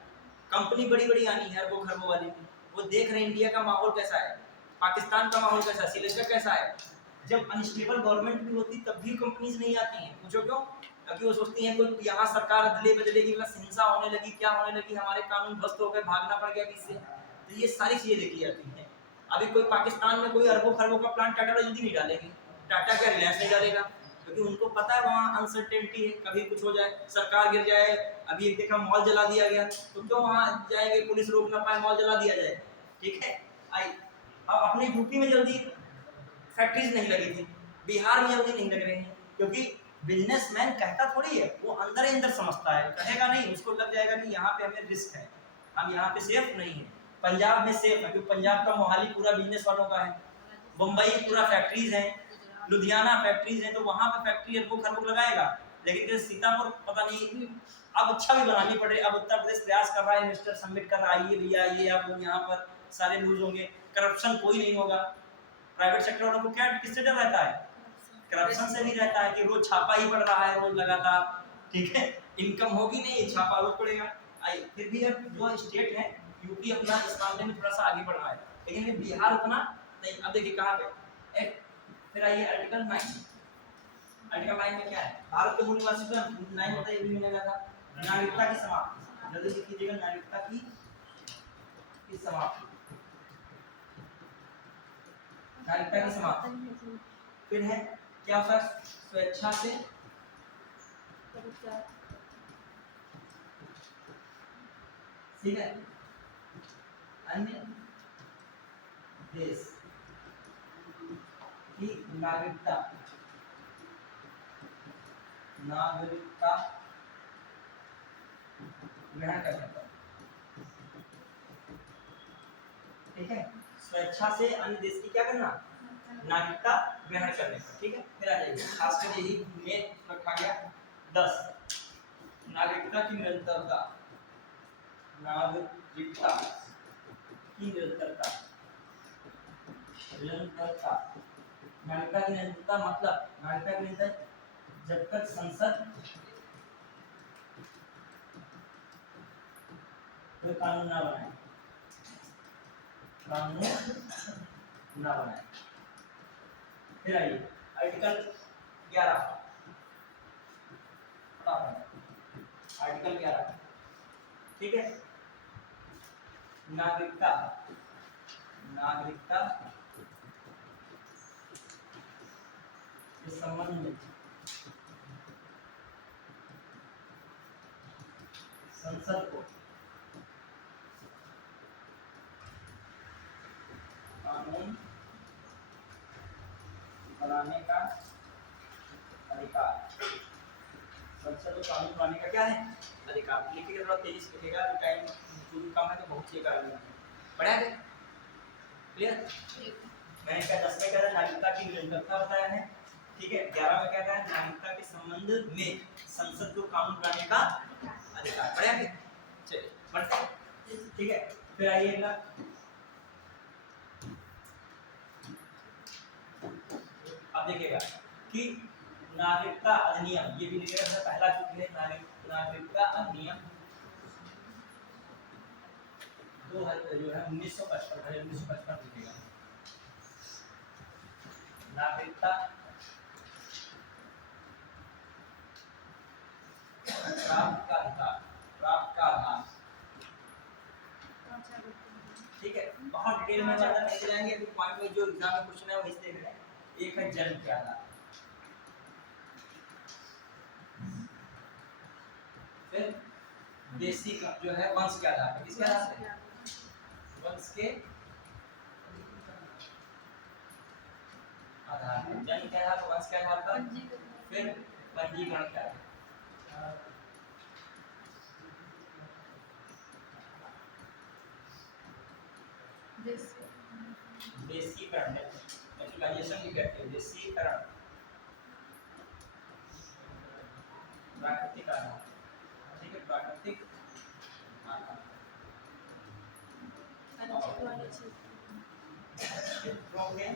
कंपनी बड़ी बड़ी आनी है अरबों खरबों वाली, वो देख रहे हैं इंडिया का माहौल कैसा है, पाकिस्तान का माहौल कैसा है, श्रीलंका कैसा है। जब अनस्टेबल गवर्नमेंट भी होती तब भी कंपनीज नहीं आती हैं, पूछो क्यों, क्योंकि वो सोचती हैं कोई यहाँ सरकार अदले बदलेगी, हिंसा होने लगी, क्या होने लगी, हमारे कानून ध्वस्त हो गए, भागना पड़ गया इससे, तो ये सारी चीजें देखी जाती हैं। अभी कोई पाकिस्तान में कोई अरबों खरबों का प्लांट टाटा जल्दी नहीं डालेगी, टाटा क्या रिलायंस नहीं डालेगा, क्योंकि उनको पता है वहाँ अनसर्टेनिटी है, कभी कुछ हो जाए, सरकार गिर जाए, अभी एक देखा मॉल जला दिया गया, तो क्यों वहाँ जाएंगे, पुलिस रोक ना पाए, मॉल जला दिया जाए। ठीक है, आई अब अपने यूपी में जल्दी फैक्ट्रीज नहीं लगी थी, बिहार में जल्दी नहीं लग रही हैं, क्योंकि बिजनेसमैन कहता थोड़ी है, वो अंदर ही अंदर समझता है, कहेगा नहीं, उसको लग जाएगा कि यहाँ पे हमें रिस्क है, हम यहाँ पे सेफ नहीं है। पंजाब में सेफ है क्योंकि पंजाब का मोहाली पूरा बिजनेस वालों का है, मुंबई पूरा फैक्ट्रीज है, लुधियाना फैक्ट्रीज है, तो वहाँ पे फैक्ट्री अरबों खरबों लगाएगा। लेकिन सीतापुर पता नहीं, अब अच्छा भी बनानी पड़ रही, अब उत्तर प्रदेश प्रयास कर रहा है, इन्वेस्टर सबमिट कर रहा है, आइए भैया आइए, आप लोग यहाँ पर सारे लूज होंगे, करप्शन कोई नहीं होगा। प्राइवेट सेक्टर वालों को क्या किससे डर रहता है, करप्शन से भी रहता है कि रोज छापा ही पड़ रहा है रोज लगातार, ठीक है, इनकम होगी नहीं, छापा रोज पड़ेगा। फिर भी अब जो स्टेट है यूपी अपना इस मामले में थोड़ा सा आगे बढ़ रहा है, लेकिन बिहार उतना नहीं। अब देखिए कहाँ पे, फिर आइए आर्टिकल 9, आर्टिकल 9 में क्या है, भारत के मूल निवासी का 9 होता है, ये भी मैंने कहा था, नागरिकता की समाप्ति, जल्दी से कीजिएगा, नागरिकता की समाप्ति, नागरिकता की समाप्ति। फिर है क्या होता है, स्वेच्छा से ठीक है अन्य देश की नागरिकता ग्रहण करने पर, ठीक है, स्वेच्छा से अन्य देश की क्या करना, नागरिकता ग्रहण करने पर। ठीक है, फिर आ जाइए, खासकर यही में रखा गया 10, नागरिकता की निरंतरता, नागरिकता की निरंतरता, निरंतरता, नागरिकता की निरंतरता मतलब नागरिकता की निरंतरता जब तक संसद कोई कानून ना बनाए, कानून ना बनाए। फिर आइए आर्टिकल 11, आर्टिकल 11, ठीक है। नागरिकता, नागरिकता के संबंध में संसद को कानून बनाने का अधिकार, संसद को कानून बनाने का क्या है अधिकार। लिखिएगा थोड़ा तेजी से लिखिएगा, टाइम चूंकि कम है तो बहुत चीजें कर लेंगे। बढ़िया है, क्लियर। मैंने क्या 10 में क्या था, नागरिकता की निरंतरता बताया है, ठीक है। 11 में क्या था, नागरिकता के संबंध में संसद को कानून बनाने का अधिकार। बढ़िया है, चलिए बढ़ते हैं, ठीक है। फिर आइए अगला, अब देखिएगा कि नागरिकता अधिनियम, ये भी लिखिएगा पहला चूंकि है नागरिकता अधिनियम 2000 जो है 1955 है, 1955 लिखिएगा। नागरिकता प्राप्त का अधिकार, प्राप्त का आधार, ठीक है। बहुत डिटेल में ज्यादा नहीं जाएंगे, अभी पॉइंट में जो एग्जाम में क्वेश्चन है वो इस देख रहे हैं। एक है जन्म के आधार, फिर देशी का जो है वंश के आधार पर, किसके आधार पे, वंश के आधार पर, जन्म के आधार पर, वंश के आधार पर, फिर पंजीकरण के आधार पर। देशीकरण, नेचुरलाइजेशन भी कहते हैं, देशीकरण, प्राकृतिक आधार, ठीक है, प्राकृतिक आधार, क्षेत्रों के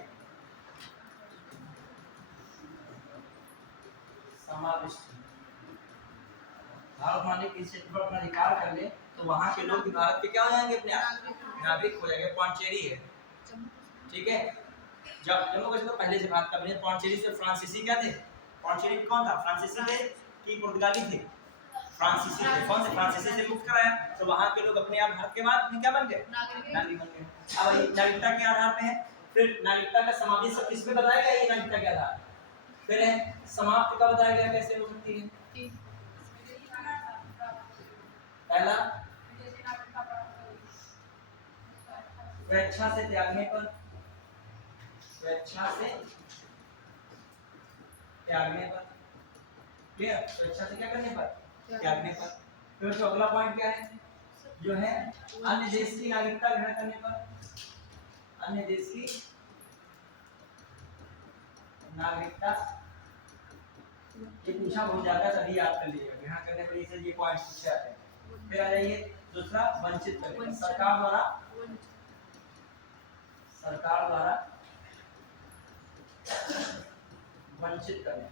समाविष्ट। भारत माने किस क्षेत्र पर अपना अधिकार कर ले तो वहां के लोग भी भारत के क्या हो जाएंगे, अपने आप नागरिक हो जाएंगे। पौंडचेरी है, ठीक है। जब जम्मू कश्मीर पहले से भारत का बने, पौंडचेरी से फ्रांसीसी क्या थे, पौंडचेरी कौन था, फ्रांसीसी थे कि पुर्तगाली थे, फ्रांसीसी थे। कौन से, फ्रांसीसी से मुक्त कराया, तो वहां के लोग अपने आप भारत के बाद में क्या बन गए, नागरिक बन गए। अब ये नागरिकता के आधार पे है, फिर नागरिकता का समावेश सब किसमें बताया गया, ये नागरिकता के आधार, फिर है समाप्त का बताया गया कैसे हो सकती है। पहला स्वेच्छा से त्यागने पर, स्वेच्छा से त्यागने पर, क्लियर, स्वेच्छा से क्या करने पर, त्यागने पर। फिर जो अगला पॉइंट क्या है, जो है अन्य देश की नागरिकता ग्रहण करने पर, अन्य देश की नागरिकता, ये पूछा बहुत ज्यादा, तभी याद कर लीजिएगा, ग्रहण करने पर इसे ये पॉइंट पूछे जाते हैं। फिर आ जाइए दूसरा, वंचित करने, सरकार द्वारा, सरकार द्वारा वंचित करने।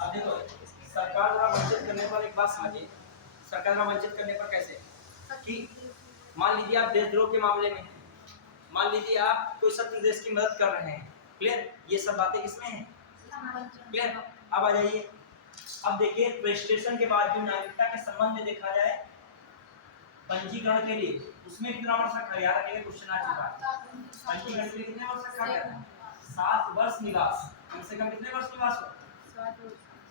अब देखो सरकार द्वारा वंचित करने पर एक बात समझिए, सरकार द्वारा वंचित करने पर कैसे, कि मान लीजिए आप देशद्रोह के मामले में, मान लीजिए आप कोई शत्रु देश की मदद कर रहे हैं, क्लियर, ये सब बातें किसमें हैं, क्लियर। अब आ जाइए, अब देखिए रजिस्ट्रेशन के बाद जो नागरिकता के संबंध में देखा जाए पंजीकरण के लिए, उसमें कितना वर्ष रखा गया, याद क्वेश्चन आ चुका है, पंजीकरण के लिए कितने वर्ष रखा गया था, 7 वर्ष निवास, कम से कम कितने वर्ष निवास हो,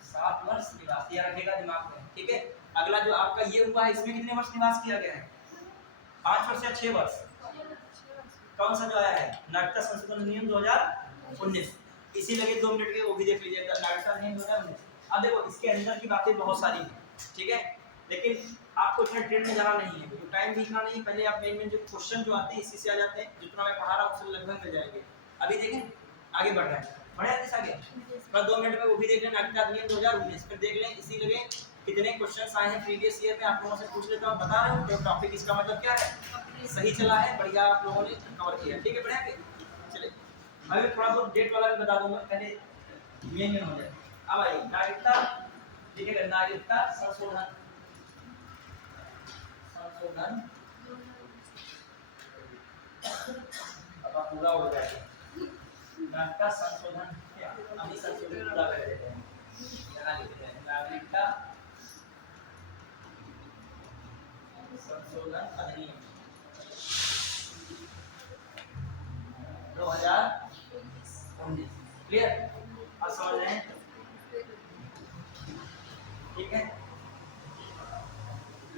7 वर्ष निवास, ये रखेगा दिमाग में, ठीक है। अगला जो आपका ये हुआ है, इसमें कितने वर्ष निवास किया गया है, 5 वर्ष या 6 वर्ष, कौन सा जो आया है नागरिकता संशोधन अधिनियम 2019, इसी लगे 2 मिनट के वो भी देख लीजिएगा, नागरिकता अधिनियम 2019। अब देखो इसके अंदर की बातें बहुत सारी हैं, ठीक है, लेकिन आपको इतना डिटेल में जाना नहीं है, क्योंकि टाइम भी इतना नहीं है। पहले आप मेन जो क्वेश्चन जो आते हैं इसी से आ जाते हैं, जितना मैं पढ़ा रहा हूँ उससे लगभग मिल जाएंगे। अभी देखें आगे बढ़ रहे हैं, बढ़े आगे आगे, बस 2 मिनट में वो भी देख लें, नागरिकता अधिनियम 2019, फिर देख लें इसी लगे कितने क्वेश्चन आए हैं प्रीवियस ईयर में, आप लोगों से पूछ लेता हूँ, बता रहे हो टॉपिक इसका मतलब क्या है, सही चला है, बढ़िया आप लोगों ने कवर किया, ठीक है। बढ़िया, चलिए अभी थोड़ा बहुत डेट वाला भी बता दूंगा, पहले मेन हो जाए। अब आइए नागरिकता लिखेगा नागरिकता संशोधन संशोधन अब आप पूरा हो जाएगा नागरिकता संशोधन क्या हम इस संशोधन पूरा कर देते हैं यहाँ लिखते हैं नागरिकता संशोधन अधिनियम 2019 क्लियर अब समझ रहे हैं ठीक है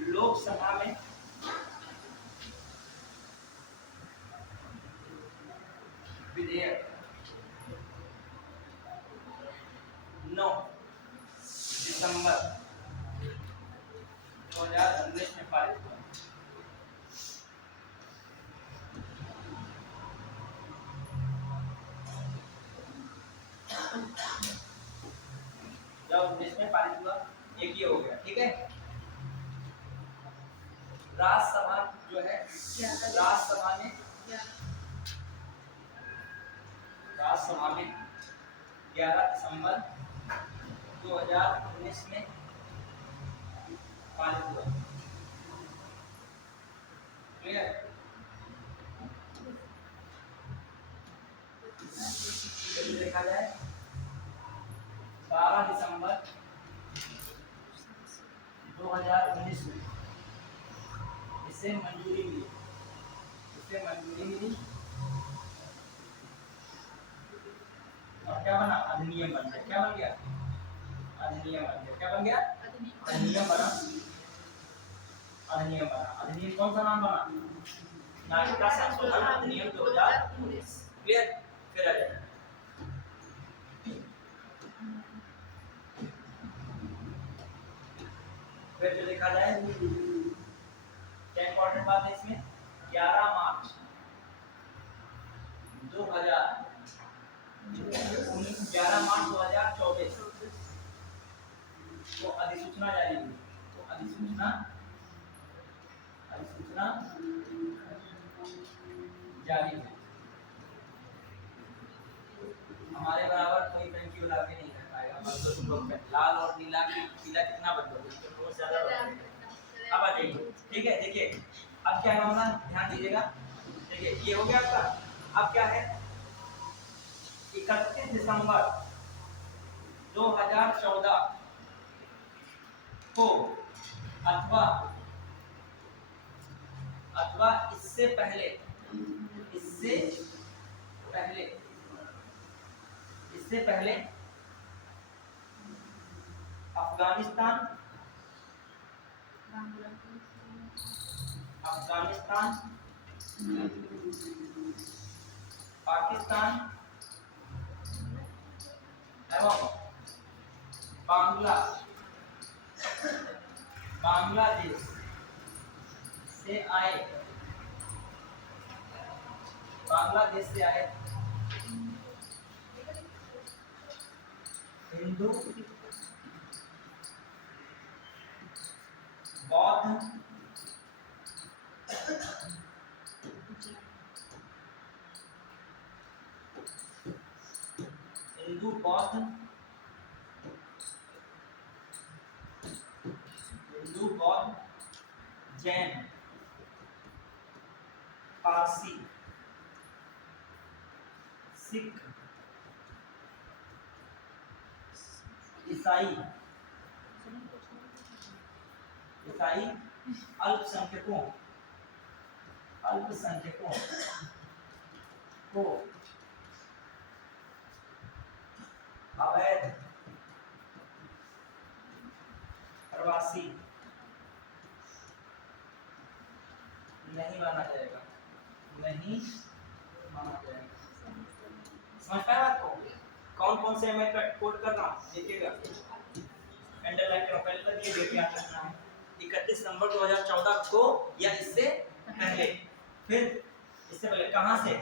लोकसभा में विधेयक 9 दिसंबर 2019 में पारित हुआ जब 19 में पारित हुआ एक ही हो गया ठीक है राज्यसभा जो है राज्यसभा में 11 दिसंबर 2019 में पारित हुआ क्लियर यदि देखा जाए 12 दिसंबर 2019 में इसे मंजूरी मिली और क्या बना अधिनियम बन गया क्या बन गया अधिनियम बन गया क्या बन गया अधिनियम बना अधिनियम कौन सा नाम बना नागरिकता संशोधन अधिनियम 2019 क्लियर फिर आ जाए फिर जो देखा जाए क्या इंपॉर्टेंट बात है इसमें 11 मार्च 2024 को अधिसूचना जारी हुई तो अधिसूचना जारी हुई हमारे बराबर कोई टंकी उड़ा के नहीं कर पाएगा मतलब तुम लोग लाल और नीला पीला कितना बदलोगे तो बहुत ज्यादा बदलोगे अब आ जाइए ठीक है देखिए अब क्या होगा ध्यान दीजिएगा देखिए ये हो गया आपका अब क्या है 31 दिसंबर 2014 को अथवा इससे पहले अफगानिस्तान पाकिस्तान एवं बांग्लादेश से आए हिंदू बौद्ध जैन पारसी सिख ईसाई अल्पसंख्यकों को अवैध प्रवासी नहीं माना जाएगा समझ पाए बात को कौन से मैं कोड कर रहा हूँ देखिएगा अंडरलाइन करो पहले तक ये डेट याद रखना है 31 दिसंबर 2014 को या इससे पहले फिर इससे पहले कहां से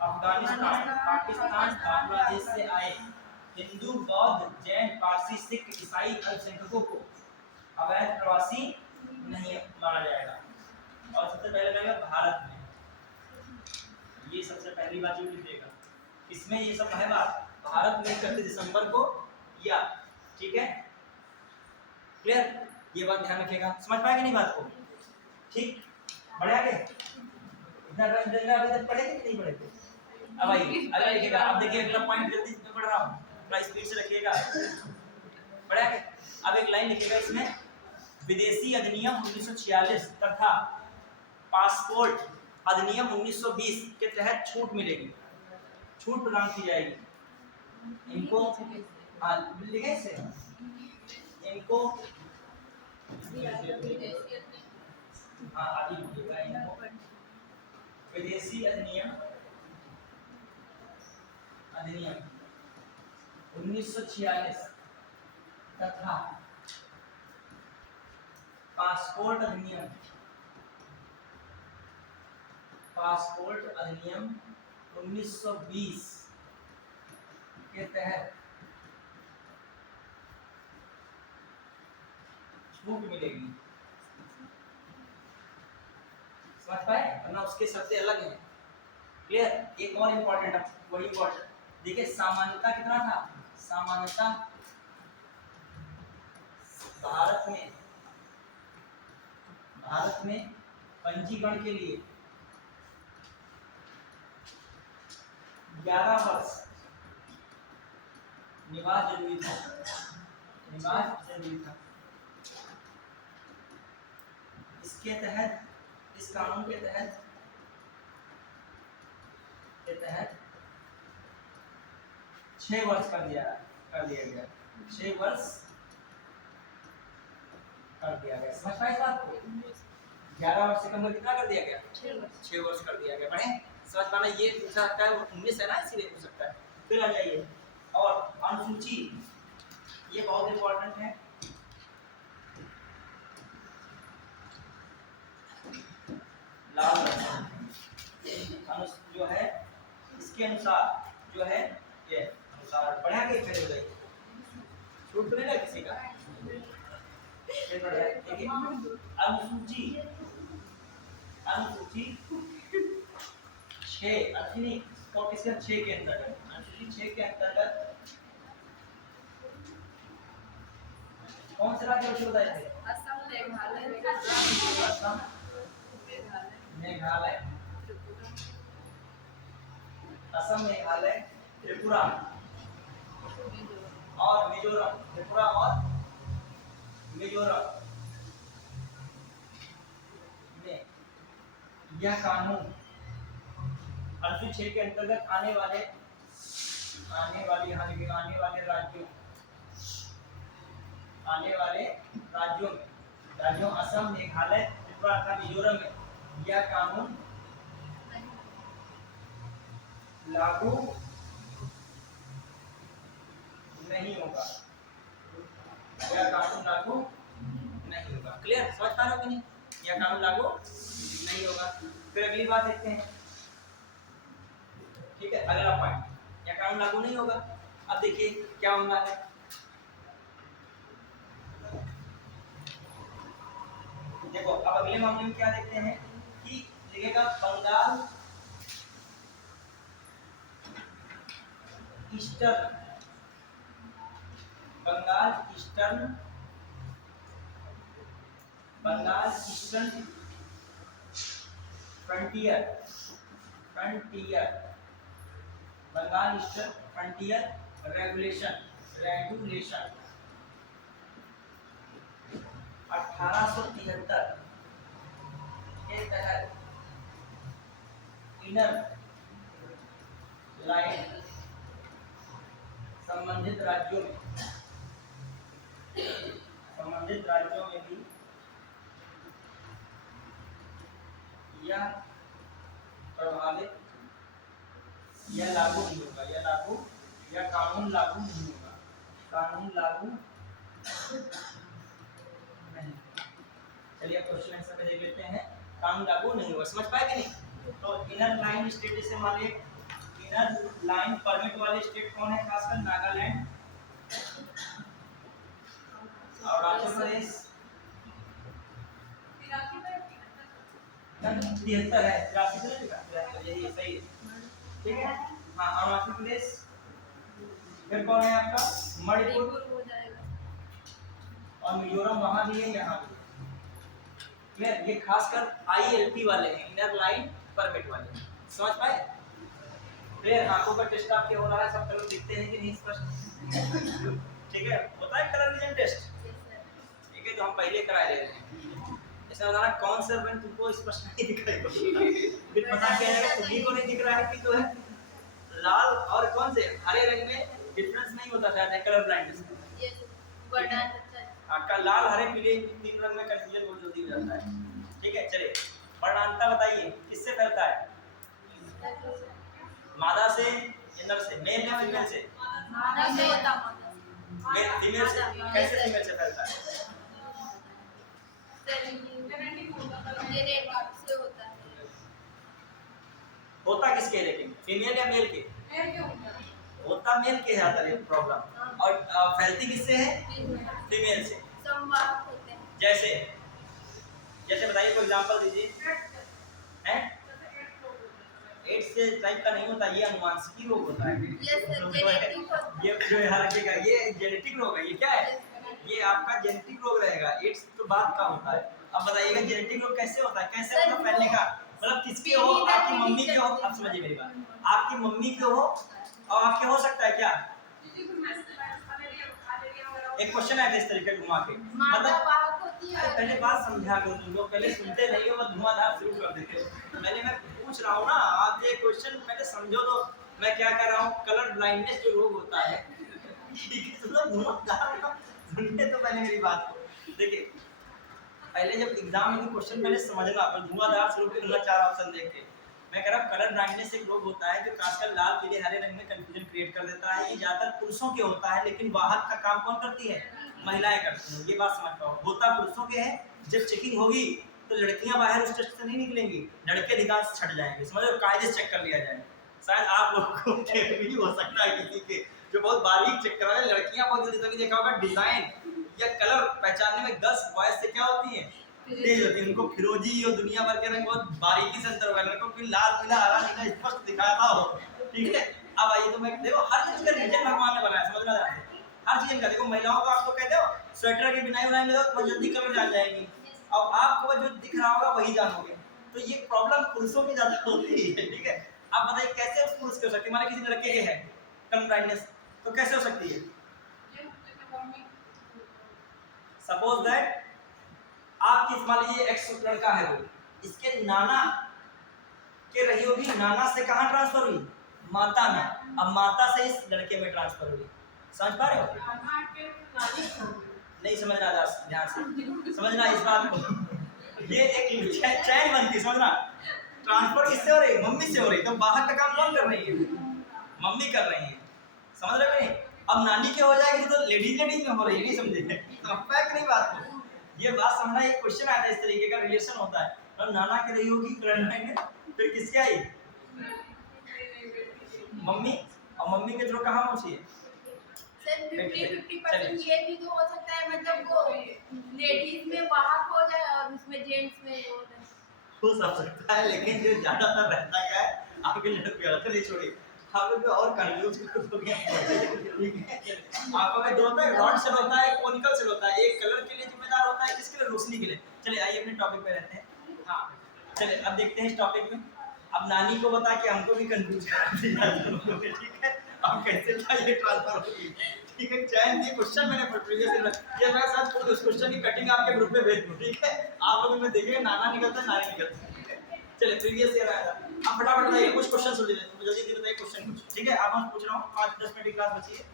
अफगानिस्तान पाकिस्तान बांग्लादेश से आए हिंदू बौद्ध जैन पारसी सिख ईसाई अल्पसंख्यकों को अवैध प्रवासी नहीं माना जाएगा और सबसे पहले रहेगा भारत में ये सबसे पहली बात जो लिखिएगा इसमें ये सब है बात भारत में 31 दिसंबर को या ठीक है क्लियर? ये बात ध्यान रखिएगा। समझ पाएंगे नहीं बात को? ठीक, बढ़े आगे। इतना टाइम चल रहा है, अभी तक पढ़े कि नहीं पढ़े थे? अब आइए अगला लिखिएगा। अब देखिए अगला पॉइंट जल्दी से पढ़ रहा हूँ, थोड़ा स्पीड से रखिएगा। बढ़े आगे। अब एक लाइन लिखिएगा इसमें, विदेशी अधिनियम 1946 तथा पासपोर्ट अधिनियम 1920 के तहत छूट मिलेगी, छूट प्रदान की जाएगी इनको। लिखे से इनको, आगे लिखिएगा इनको, विदेशी अधिनियम 1946 तथा पासपोर्ट अधिनियम 1920 के तहत छूट मिलेगी। समझ पाए? वरना उसके शब्द अलग हैं। क्लियर? एक और इम्पोर्टेंट, वही इम्पोर्टेंट देखिए, सामान्यता कितना था? सामान्यता भारत में पंजीकरण के लिए 11 वर्ष निवास जरूरी था, निवास जरूरी था। इसके तहत, इस कानून के तहत 6 वर्ष कर दिया गया, 6 वर्ष कर दिया गया। समझ पाए इस बात को? 11 वर्ष से कम कर कितना कर दिया गया? 6 वर्ष कर दिया गया। बढ़े? समझ पाना? ये पूछा सकता है, 19 है ना, इसीलिए पूछ सकता है। फिर आ जाइए, और अनुसूची, ये बहुत इंपॉर्टेंट है। लाल जो है, इसके अनुसार जो है, ये अनुसार बढ़ा के खड़े हो जाइए, छूट तो नहीं लगा किसी का। अनुसूची 6 के अंतर्गत, अनुसूची 6 के अंतर्गत कौन से राज्य को बताए थे? असम, मेघालय, असम, मेघालय, त्रिपुरा और मिजोरम, त्रिपुरा और मिजोरम में यह कानून अनुसूची 6 के अंतर्गत आने वाले राज्यों असम, मेघालय, त्रिपुरा तथा मिजोरम में यह कानून लागू नहीं होगा, यह कानून लागू नहीं होगा। क्लियर? समझ पा रहे हो कि नहीं? यह कानून लागू नहीं होगा। फिर अगली बात देखते हैं। ठीक है, अगला पॉइंट, यह कानून लागू नहीं होगा। अब देखिए क्या मामला है। देखो अब अगले मामले में क्या देखते हैं कि लिखेगा Bengal Eastern Frontier Bengal Eastern Frontier Regulation 1873 के तहत इनर लाइन संबंधित राज्यों में भी यह प्रभावित, यह लागू नहीं होगा, यह कानून लागू नहीं होगा, नहीं। चलिए क्वेश्चन आंसर पे देख लेते हैं। कानून लागू नहीं होगा, समझ पाए कि नहीं? तो इनर लाइन स्टेट जैसे मान लीजिए, इनर लाइन परमिट वाले स्टेट कौन है? खासकर नागालैंड और अरुणाचल प्रदेश। 73 है, 83 से नहीं, यही सही है। ठीक है, हाँ, अरुणाचल प्रदेश। फिर कौन है आपका? मणिपुर और मिजोरम वहाँ भी है, यहाँ भी है। ये खासकर ILP वाले हैं, इनर लाइन परमिट वाले, समझ पाए? फिर आंखों का टेस्ट आपके हो रहा है, सब कलर दिखते हैं कि नहीं स्पष्ट? ठीक है, होता है कलर विजन टेस्ट, ठीक है, तो हम पहले करा ले रहे हैं। ऐसा बताना कौन सा रंग तुमको स्पष्ट नहीं दिखाई फिर पता क्या है, तुम्ही को नहीं दिख रहा है कि तो है लाल और कौन से हरे रंग में डिफरेंस नहीं होता शायद कलर ब्लाइंडनेस में। आपका लाल हरे पीले 3 रंग में कंफ्यूजन बहुत जल्दी हो जाता है। ठीक है, चलिए वर्णांता बताइए किससे फैलता है? मादा से, इनर से, मेल या फीमेल से? मेल फीमेल से। कैसे फीमेल से फैलता है? होता किसके लेकिन, फीमेल या मेल के? होता मेल के है आता है प्रॉब्लम, और फैलती किससे है? फीमेल से। जैसे जैसे बताइए, कोई एग्जांपल दीजिए। हैं? एड्स से टाइप का नहीं होता, ये अनुवांशिकी रोग होता है। ये जो यहाँ रखेगा ये जेनेटिक रोग है। ये क्या है? ये आपका जेनेटिक रोग रहेगा। एड्स तो बात का होता है। अब बताइएगा जेनेटिक रोग कैसे होता है, कैसे मतलब फैलने का मतलब किसके हो? आपकी मम्मी के हो। अब समझिए मेरी बात, आपकी मम्मी के हो और आपके हो सकता है क्या? एक क्वेश्चन आया था इस तरीके घुमा के, मतलब पहले बात समझा करो, तुम लोग पहले सुनते नहीं हो, बस धुआंधार शुरू कर देते हो। पहले मैं पूछ रहा हूँ ना, आप ये क्वेश्चन पहले समझो तो मैं क्या कह रहा हूँ। कलर ब्लाइंडनेस जो रोग होता है, तुम लोग धुआंधार सुनते तो पहले मेरी बात को देखिए। पहले जब एग्जाम में क्वेश्चन पहले समझना, पर धुआंधार शुरू करना 4 ऑप्शन देख के। मैं कह रहा हूँ कलर ब्लाइंडनेस एक रोग होता है जो खासकर लाल पीले हरे रंग में कंफ्यूजन क्रिएट कर देता है। ये ज्यादातर पुरुषों के होता है, लेकिन बाहर का काम कौन करती है? महिलाएं करती हैं। ये बात समझ पाओ, होता पुरुषों के है। जब चेकिंग होगी तो लड़कियां बाहर उस टेस्ट से नहीं निकलेंगी, लड़के अधिकांश छट जाएंगे। समझो, कायदे से चेक कर लिया जाए। शायद आप लोगों को भी हो सकता है किसी के जो बहुत बारीक चेक करा है। लड़कियां बहुत जल्दी तक देखा होगा डिजाइन या कलर पहचानने में गर्ल्स बॉयज से क्या होती है? तेज होती है। उनको फिरोजी और दुनिया भर के रंग बहुत बारीकी से अंतर होगा। लड़कों को लाल पीला हरा नीला स्पष्ट दिखाता हो, ठीक है। अब आइए तो मैं देखो हर चीज का रीजन भगवान ने बनाया, समझना जानते हैं हर चीज का। देखो महिलाओं को आपको कहते हो स्वेटर की बिनाई उनाई में तो जल्दी कलर जान जाएगी, अब आपको जो दिख रहा होगा वही जानोगे। तो ये प्रॉब्लम पुरुषों की ज्यादा होती है, ठीक है। आप बताइए कैसे उस पुरुष की हो सकती है? माने किसी लड़के के है कलर ब्लाइंडनेस, तो कैसे हो सकती है? सपोज दैट आपकी मान लीजिए एक्स लड़का है, वो इसके नाना के रही होगी, नाना से कहाँ ट्रांसफर हुई? माता में। अब माता से इस लड़के में ट्रांसफर हुई। समझ पा रहे हो? नहीं समझना, ध्यान से समझना इस बात को। ये एक चैन बनती, समझना। ट्रांसफर किससे हो रही? मम्मी से हो रही। तो बाहर का काम कौन कर रही है? मम्मी कर रही है। समझ रहे हो नहीं? अब नानी के हो जाएगी तो लेडीज में हो रही है। नहीं समझे? समझ पाए कि नहीं बात को? ये बात समझना। एक क्वेश्चन आता है इस तरीके का, रिलेशन होता है। तो नाना की रही होगी ग्रैंडमाइन में, फिर किसके आई? मम्मी। और मम्मी के थ्रू कहाँ पहुंची है? सर 50-50% ये भी तो हो सकता है, मतलब वो लेडीज में वाहक हो जाए और उसमें जेंट्स में हो सब सकता है, लेकिन जो ज्यादातर रहता क्या है आपके लड़के वाला। चलिए छोड़िए, आप लोग और कंफ्यूज हो गए। आपको में दो होता है, रॉड सेल होता है, कोनिकल सेल होता है। एक कलर के लिए जिम्मेदार होता है, किसके लिए? रोशनी के लिए। चलिए आइए अपने टॉपिक पे रहते हैं। हाँ चलिए अब देखते हैं इस टॉपिक में। अब नानी को बता के हमको भी कंफ्यूज कर दिया, ठीक है। अब कैसे था ये ट्रांसफर होगी, ठीक है। चैन ये क्वेश्चन मैंने प्रीवियस ये मैं सच बोल, उस क्वेश्चन की कटिंग आपके ग्रुप में भेज दूं, ठीक है। आप लोग में देखेंगे नाना निकलता है, नानी निकलता है। चलिए प्रीवियस ईयर आया। अब फटाफट बताइए कुछ क्वेश्चन सुन लीजिए, तो जल्दी जल्दी बताइए क्वेश्चन कुछ, ठीक है। आप हम पूछ रहा हूं, 5-10 मिनट की क्लास बची है,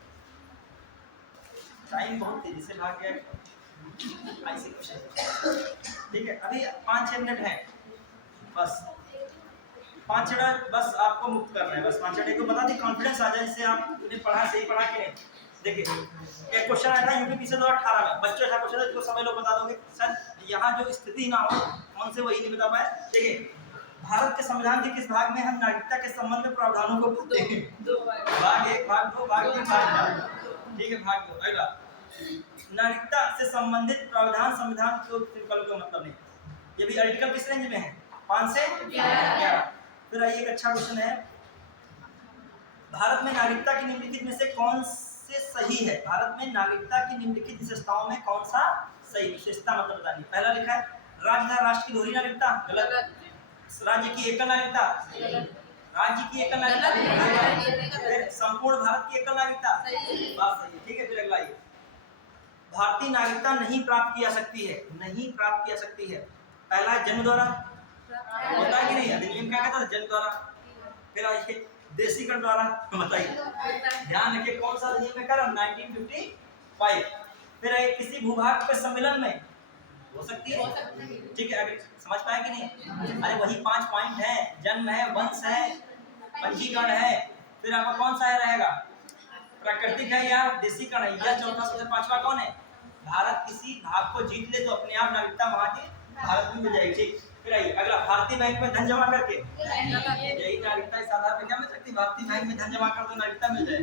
टाइम बहुत तेजी से भाग गया। ऐसे क्वेश्चन, ठीक है। अभी 5-6 मिनट है बस, 5-6 मिनट बस आपको मुक्त करना है, बस 5-6 मिनट को बता दी, कॉन्फिडेंस आ जाए इससे आपने पढ़ा सही पढ़ा कि नहीं। देखिए एक क्वेश्चन आया था यूपीपीसी से 2018 में, बच्चों ऐसा क्वेश्चन है जिसको समय लोग बता दोगे सर, यहाँ जो स्थिति ना हो कौन से वही नहीं बता पाए। देखिए भारत के संविधान के किस भाग में हम नागरिकता के संबंध में प्रावधानों को पढ़ते हैं? भाग 1, भाग 2, भाग 3, भाग 4, ठीक है। भाग 2 अगला, नागरिकता से संबंधित प्रावधान संविधान के विकल्प का मतलब नहीं। ये भी आर्टिकल किस रेंज में है? 5 से 11। फिर आइए एक अच्छा क्वेश्चन है, भारत में नागरिकता की निम्नलिखित में से कौन से सही है? भारत में नागरिकता की निम्नलिखित विशेषताओं में कौन सा सही? विशेषता मतलब बतानी। पहला लिखा है राज्य तथा राष्ट्र की दोहरी नागरिकता, गलत। राज्य की एकल नागरिकता, राज्य की एकल नागरिकता, फिर संपूर्ण भारत की एकल नागरिकता, बात सही है। ठीक है, फिर अगला ये भारतीय नागरिकता नहीं प्राप्त की जा सकती है, नहीं प्राप्त की जा सकती है। पहला जन्म द्वारा, होता है कि नहीं? अधिनियम क्या कहता है? जन्म द्वारा। फिर आइए देशीकरण द्वारा, बताइए। ध्यान रखिए कौन सा अधिनियम में करा? 1955। फिर आइए किसी भूभाग के सम्मेलन में हो सकती है, ठीक है। अगर समझ पाए कि नहीं? अरे वही 5 पॉइंट है, जन्म है, वंश है, पंजीकरण है, फिर आपका कौन सा है रहेगा? प्राकृतिक है या देशीकरण है? या चौथा सबसे पांचवा कौन है? भारत किसी भाग को जीत ले तो अपने आप नागरिकता वहां की भारत में मिल जाएगी। ठीक, फिर आइए अगला भारतीय बैंक में धन जमा करके, यही नागरिकता इस आधार पर क्या मिल सकती है? भारतीय बैंक में धन जमा कर दो नागरिकता मिल जाए।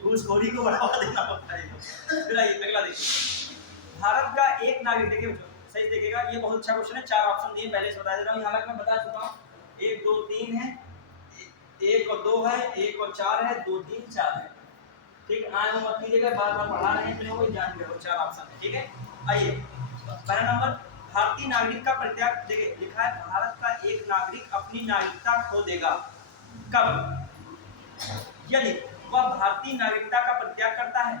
घूसखोरी को बढ़ावा देना पड़ता है। फिर आइए अगला देखिए भारत का एक नागरिक, देखिए सही देखिएगा, ये बहुत अच्छा क्वेश्चन है। 4 ऑप्शन दिए, पहले से बता दे रहा हूँ, हालांकि मैं बता चुका हूँ। 1 2 3 है, 1 और 2 है, 1 और 4 है, 2 3 4 है। ठीक, आए मत कीजिएगा, बार-बार पढ़ा रहे हैं तो वो जान गए, 4 ऑप्शन है। ठीक है, आइए पहला नंबर भारतीय नागरिक का परित्याग, देखिए लिखा है भारत का एक नागरिक अपनी नागरिकता खो देगा कब? यदि वह भारतीय नागरिकता का परित्याग करता है।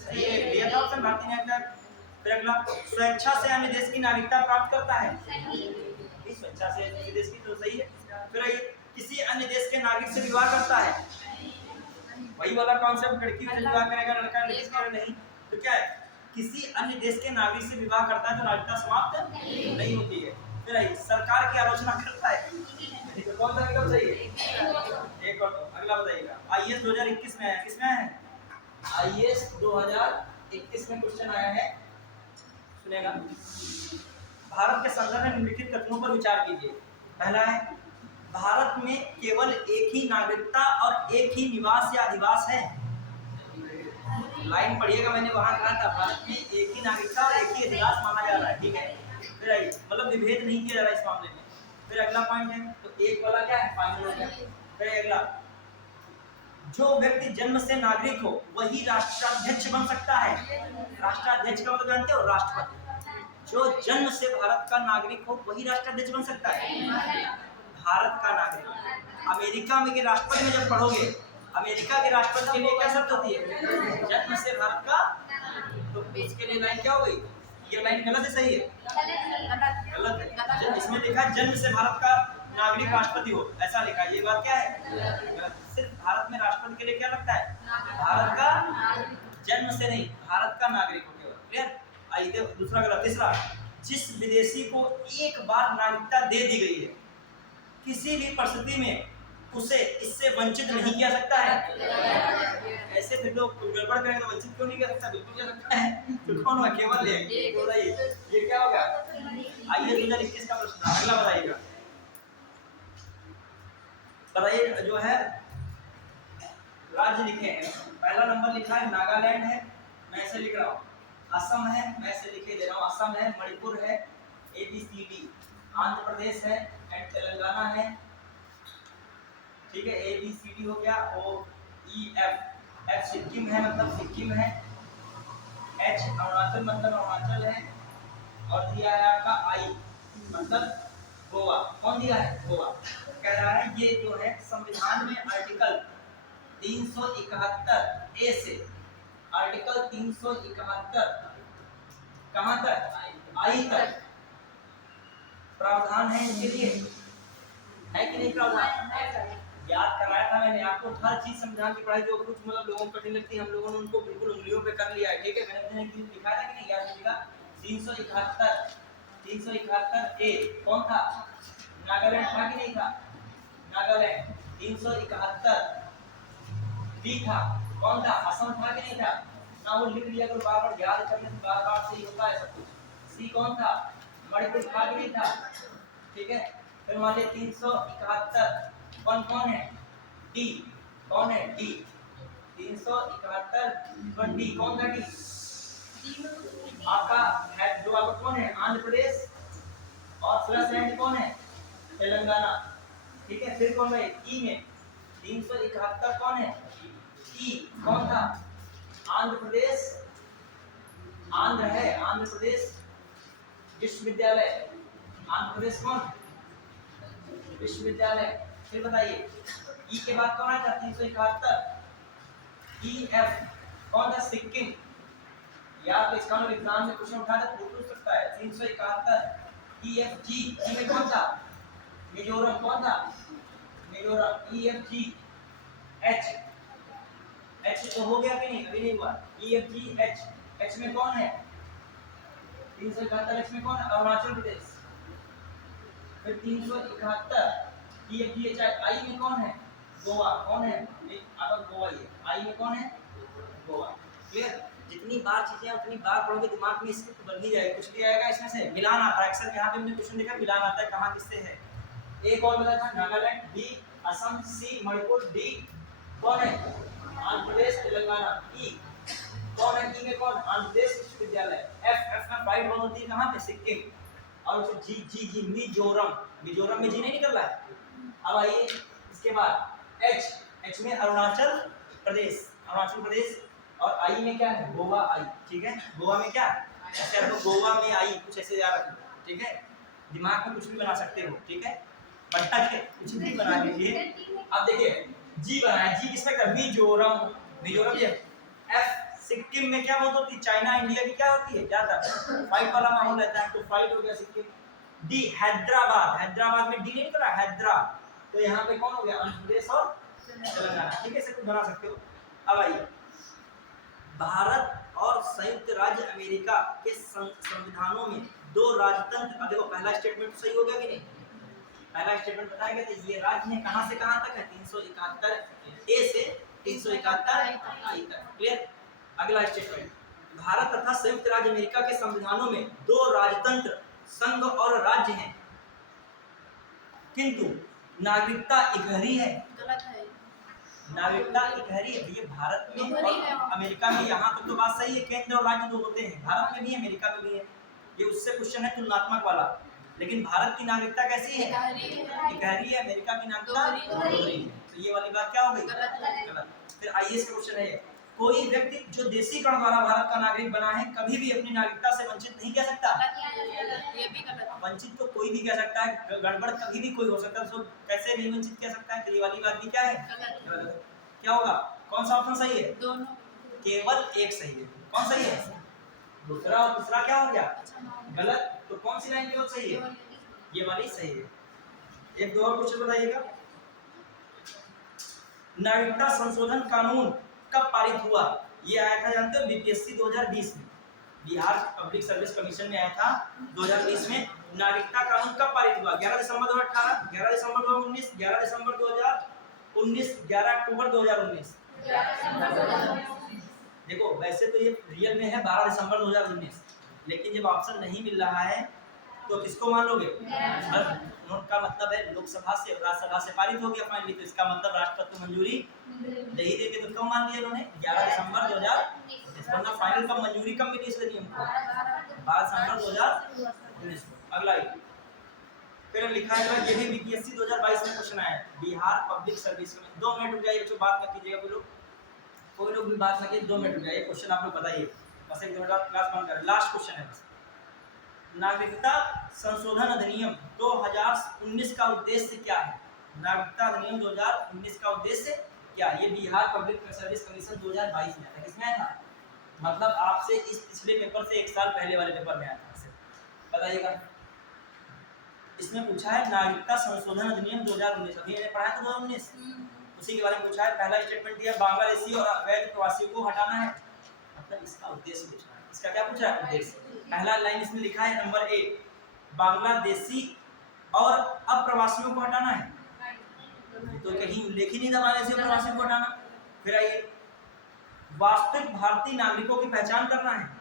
सही है, दिया था ऑप्शन भारतीय नागरिकता। फिर अगला स्वेच्छा से अन्य देश की नागरिकता प्राप्त करता है, स्वेच्छा से किसी देश की, तो सही है। फिर ये किसी अन्य देश के नागरिक से विवाह करता है, वही वाला कॉन्सेप्ट, लड़की से विवाह करेगा लड़का लड़की से नहीं, तो क्या है? किसी अन्य देश के नागरिक से विवाह करता है तो नागरिकता समाप्त नहीं होती है। फिर आइए सरकार की आलोचना करता है, तो कौन सा एकदम सही है? एक और दो। अगला बताइएगा आईएएस 2021 में है, किसमें है? आईएएस 2021 में क्वेश्चन आया है, सुनेगा। भारत के संदर्भ में निम्नलिखित कथनों पर विचार कीजिए। पहला है भारत में केवल एक ही नागरिकता और एक ही निवास या अधिवास है। लाइन पढ़िएगा, मैंने वहां कहा था भारत में एक ही नागरिकता और एक ही अधिवास माना जा रहा है। ठीक है, फिर आइए मतलब विभेद नहीं किया जा रहा है इस मामले में। फिर अगला पॉइंट है, तो एक वाला क्या है? फाइनल हो गया। फिर अगला जो व्यक्ति जन्म से नागरिक हो वही राष्ट्राध्यक्ष बन सकता है। राष्ट्राध्यक्ष का मतलब जानते हो? राष्ट्रपति। जो जन्म से भारत का नागरिक हो वही राष्ट्राध्यक्ष बन सकता है, भारत का नागरिक। अमेरिका में के राष्ट्रपति में जब पढ़ोगे, अमेरिका के राष्ट्रपति के लिए क्या शर्त होती है? जन्म से भारत का, तो उसके लिए लाइन क्या हो गई? ये लाइन गलत है सही है? गलत है। इसमें लिखा है जन्म से भारत का नागरिक राष्ट्रपति हो, ऐसा लिखा है, ये बात क्या है? सिर्फ भारत में राष्ट्रपति के लिए क्या लगता है? भारत का, जन्म से नहीं, भारत का नागरिक हो केवल। क्लियर? आइए दूसरा गलत। तीसरा, जिस विदेशी को एक बार नागरिकता दे दी गई है किसी भी परिस्थिति में उसे इससे वंचित नहीं किया सकता है। ऐसे फिर लोग गड़बड़ करेंगे तो वंचित क्यों नहीं कर सकता? बिल्कुल कर सकता है। तो कौन हुआ? केवल ये क्या होगा? आइए 2021 का प्रश्न अगला बताइएगा। बताइए जो है राज्य लिखे हैं, पहला नंबर लिखा है नागालैंड है, मैं ऐसे लिख रहा हूँ। असम है, मैं ऐसे लिखे दे रहा हूँ, असम है, मणिपुर है, ABCD, आंध्र प्रदेश है एंड तेलंगाना है। ठीक है, ABCD हो गया, OEF, F सिक्किम है मतलब सिक्किम है, H अरुणाचल मतलब अरुणाचल है, और दिया है आपका I मतलब गोवा। कौन दिया है? गोवा। कह रहा है ये जो है संविधान में आर्टिकल 371 ए से आर्टिकल 371 कहां तक? आई तक प्रावधान है इसके लिए, है कि नहीं प्रावधान? याद कराया था मैंने आपको, हर चीज संविधान की पढ़ाई जो कुछ मतलब लोगों को कठिन लगती है, हम लोगों ने उनको बिल्कुल उंगलियों पे कर लिया है। ठीक है, मैंने लिखा था कि नहीं? याद रखिएगा 371 ए कौन था? नागालैंड था कि नहीं था? नागालैंड। 371 बी था, कौन था? असम था कि नहीं था? ना वो लिख लिया करो, बार बार याद करने से बार बार सही होता है सब कुछ। सी कौन था? मणिपुर था कि नहीं था? ठीक है, फिर मान लिया 371 कौन है? डी कौन है? डी 371 डी कौन था? डी आपका है जो आपका कौन है? आंध्र प्रदेश, और प्लस एंड कौन है? तेलंगाना। ठीक है, फिर कौन है? ई में 371 कौन है? ई कौन था? आंध्र प्रदेश, आंध्र है आंध्र प्रदेश विश्वविद्यालय। आंध्र प्रदेश कौन? विश्वविद्यालय। फिर बताइए ई के बाद कौन आता? 371। ई एफ कौन था? सिक्किम। या तो इसका मतलब एग्जाम में क्वेश्चन उठा दे पूछ सकता है। 371। ई एफ जी, जी में कौन था? मिजोरम। कौन था? Mizoram. E F G. H, H तो हो गया कि नहीं? अभी नहीं हुआ। E F G H, H में कौन है? 371 एच में कौन है? अरुणाचल प्रदेश। फिर 371 E F G H I में कौन है? गोवा। कौन है? अब गोवा ही है। आई में कौन है? गोवा। क्लियर? जितनी बार चीजें उतनी बार पढ़ोगे दिमाग में स्क्रिप्ट बन ही जाएगी। कुछ भी आएगा इसमें से मिलान आता है अक्सर। यहाँ पे हमने क्वेश्चन देखा मिलान आता है कहाँ किससे है। एक और बताया था नागालैंड, बी असम, सी मणिपुर, डी कौन है? आंध्र प्रदेश, तेलंगाना। ई कौन है? ई में कौन? आंध्र प्रदेश विश्वविद्यालय। एफ, एफ में फ्लाइट बहुत होती है कहाँ पे? सिक्किम। और उसे जी, जी, जी मिजोरम। मिजोरम में जी नहीं निकल रहा है। अब आइए इसके बाद एच, एच में अरुणाचल प्रदेश, अरुणाचल प्रदेश। और आई में क्या है? गोवा आई। ठीक है, गोवा में क्या? ऐसे रखो गोवा में आई, कुछ ऐसे याद रखो। ठीक है, दिमाग में कुछ भी बना सकते हो। ठीक है, बना के कुछ भी बना लीजिए। अब देखिए जी बनाए, जी किसमें कर? मिजोरम। मिजोरम ये। एफ सिक्किम में क्या बहुत होती है? चाइना इंडिया की क्या होती है? ज्यादा फाइट वाला माहौल रहता है तो फाइट हो गया सिक्किम। डी हैदराबाद, हैदराबाद में डी नहीं निकला हैदरा, तो यहाँ पे कौन हो गया? आंध्र प्रदेश और तेलंगाना। ठीक है, इसे कुछ बना सकते हो। अब आइए भारत और संयुक्त राज्य अमेरिका के संविधानों में दो राजतंत्र। अब देखो पहला स्टेटमेंट सही हो गया कि नहीं? पहला स्टेटमेंट बताया गया था ये राज्य है कहां से कहां तक है? 371 ए से 371 आई तक। क्लियर? अगला स्टेटमेंट, भारत तथा संयुक्त राज्य अमेरिका के संविधानों में दो राजतंत्र संघ और राज्य हैं, किंतु नागरिकता इकहरी है। गलत है। नागरिकता इकहरी है। ये भारत में और अमेरिका में यहाँ तक तो बात सही है, केंद्र और राज्य दो होते हैं। भारत में भी है, अमेरिका में भी है। ये उससे क्वेश्चन है तुलनात्मक वाला। लेकिन भारत की नागरिकता कैसी है? इकहरी है। अमेरिका की नागरिकता दोहरी है। तो ये वाली बात क्या हो गई? गलत। फिर आईएएस का क्वेश्चन है, कोई व्यक्ति जो देशीकरण द्वारा भारत का नागरिक बना है कभी भी अपनी नागरिकता से वंचित नहीं कह सकता। ये भी गलत। वंचित तो कोई भी कह सकता है, गड़बड़ कभी भी कोई हो सकता है, तो कैसे नहीं वंचित कह सकता है? तो ये वाली बात भी क्या है? गलत। क्या होगा? कौन सा ऑप्शन सही है? दोनों। केवल एक सही है। कौन सही है? दूसरा और तीसरा क्या हो गया? गलत। तो कौन सी लाइन केवल सही है? ये वाली सही है। एक दो और क्वेश्चन बताइएगा। नागरिकता संशोधन कानून कब पारित हुआ? ये आया था जानते हो? बीपीएससी 2020 में, बिहार पब्लिक सर्विस कमीशन में आया था 2020 में। नागरिकता कानून कब पारित हुआ? 11 दिसंबर 2018, 11 दिसंबर 2019, 11 दिसंबर 2019, 11 अक्टूबर 2019। देखो वैसे तो ये रियल में है 12 दिसंबर 2019, लेकिन जब ऑप्शन नहीं मिल रहा है तो किसको मान लोगे? नोट का मतलब है लोकसभा से राज्यसभा से पारित हो गया फाइनली, तो इसका मतलब राष्ट्रपति को मंजूरी नहीं देके तो कब मान लिया इन्होंने? 11 दिसंबर 2019। वरना फाइनल कब मंजूरी कब मिली इस नियम को? 12 दिसंबर 2019 को। अगला फिर लिखा है ये भी बीपीएससी 2022 में क्वेश्चन आया है, बिहार पब्लिक सर्विस में। 2 मिनट रुक जाइए बच्चों, बात मत कीजिएगा कोई लोग भी बात ना कीजिए। 2 मिनट रुक जाइए, क्वेश्चन आप लोग बताइए बस। 1 मिनट बाद क्लास बंद करें। लास्ट क्वेश्चन है बस। नागरिकता संशोधन अधिनियम 2019 का उद्देश्य क्या है? नागरिकता अधिनियम 2019 का उद्देश्य क्या? ये बिहार पब्लिक सर्विस कमीशन 2022 में आया था। किसमें आया था? मतलब आपसे इस पिछले पेपर से 1 साल पहले वाले पेपर में आया था। बताइएगा, इसमें पूछा है नागरिकता संशोधन अधिनियम 2019। अभी मैंने पढ़ा था 2019, उसी के बारे में पूछा है। पहला स्टेटमेंट दिया बांग्लादेशी और अवैध प्रवासियों को हटाना है, मतलब इसका उद्देश्य पूछना है। इसका क्या पूछा है? उद्देश्य। पहला लाइन इसमें लिखा है नंबर 1, बांग्लादेशी और अप्रवासियों को हटाना है, तो कहीं उल्लेख ही नहीं था बांग्लादेशी और प्रवासियों को हटाना। फिर आइए, वास्तविक भारतीय नागरिकों की पहचान करना है।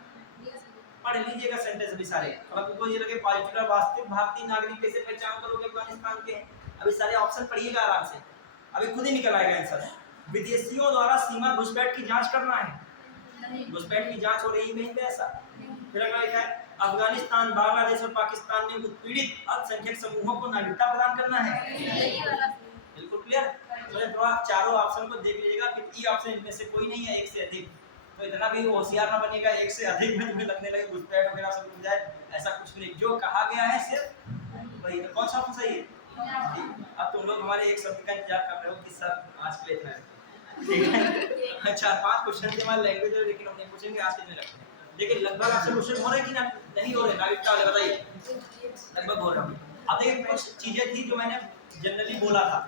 पढ़ लीजिएगा सेंटेंस भी सारे। अब आपको ये लगे पार्टिकुलर वास्तविक भारतीय नागरिक कैसे पहचान करोगे अफगानिस्तान के? अभी सारे ऑप्शन पढ़िएगा आराम से, अभी खुद ही निकल आएगा आंसर। विदेशियों द्वारा सीमा घुसपैठ की जांच करना है, घुसपैठ की जांच हो रही नहीं है ऐसा। फिर अगला लिखा है अफगानिस्तान, बांग्लादेश और पाकिस्तान में उत्पीड़ित अल्पसंख्यक समूहों को नागरिकता प्रदान करना है। बिल्कुल क्लियर। तो ये थोड़ा चारों ऑप्शन को देख लीजिएगा कि ई ऑप्शन इनमें से कोई नहीं है एक से अधिक, तो इतना भी होशियार ना बनिएगा एक से अधिक में तुम्हें लगने लगे घुसपैठ वगैरह सब मिल जाए, ऐसा कुछ नहीं, जो कहा गया है सिर्फ वही। तो कौन सा ऑप्शन सही है? अब तुम लोग हमारे एक शब्द का इंतजार कर रहे हो कि सर आज के लिए इतना है, ठीक है। 4-5 क्वेश्चन के हमारे लैंग्वेज है, लेकिन हम नहीं पूछेंगे आज कितने लगते हैं, लेकिन लगभग आपसे क्वेश्चन हो रहे हैं कि ना नहीं हो रहे? नाविक का बताइए, लगभग हो रहा है। अब देखिए कुछ चीजें थी जो मैंने जनरली बोला था,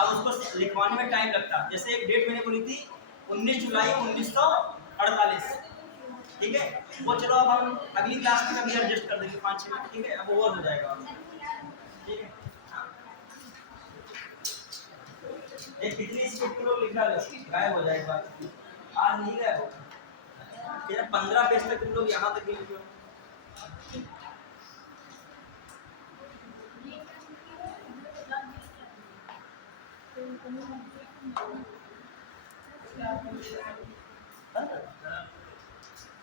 अब उसको लिखवाने में टाइम लगता, जैसे एक डेट मैंने बोली थी 19 जुलाई 1948, ठीक है, वो चलो अब हम अगली क्लास में कभी एडजस्ट कर देंगे 5-6 मिनट, ठीक है, अब ओवर हो जाएगा, ठीक है। एक कितनी स्पीड में लोग लिख रहा है गायब हो जाएगा, आज नहीं गायब होगा, फिर 15 पेज तक तुम लोग यहाँ तक लिख लो। हाँ?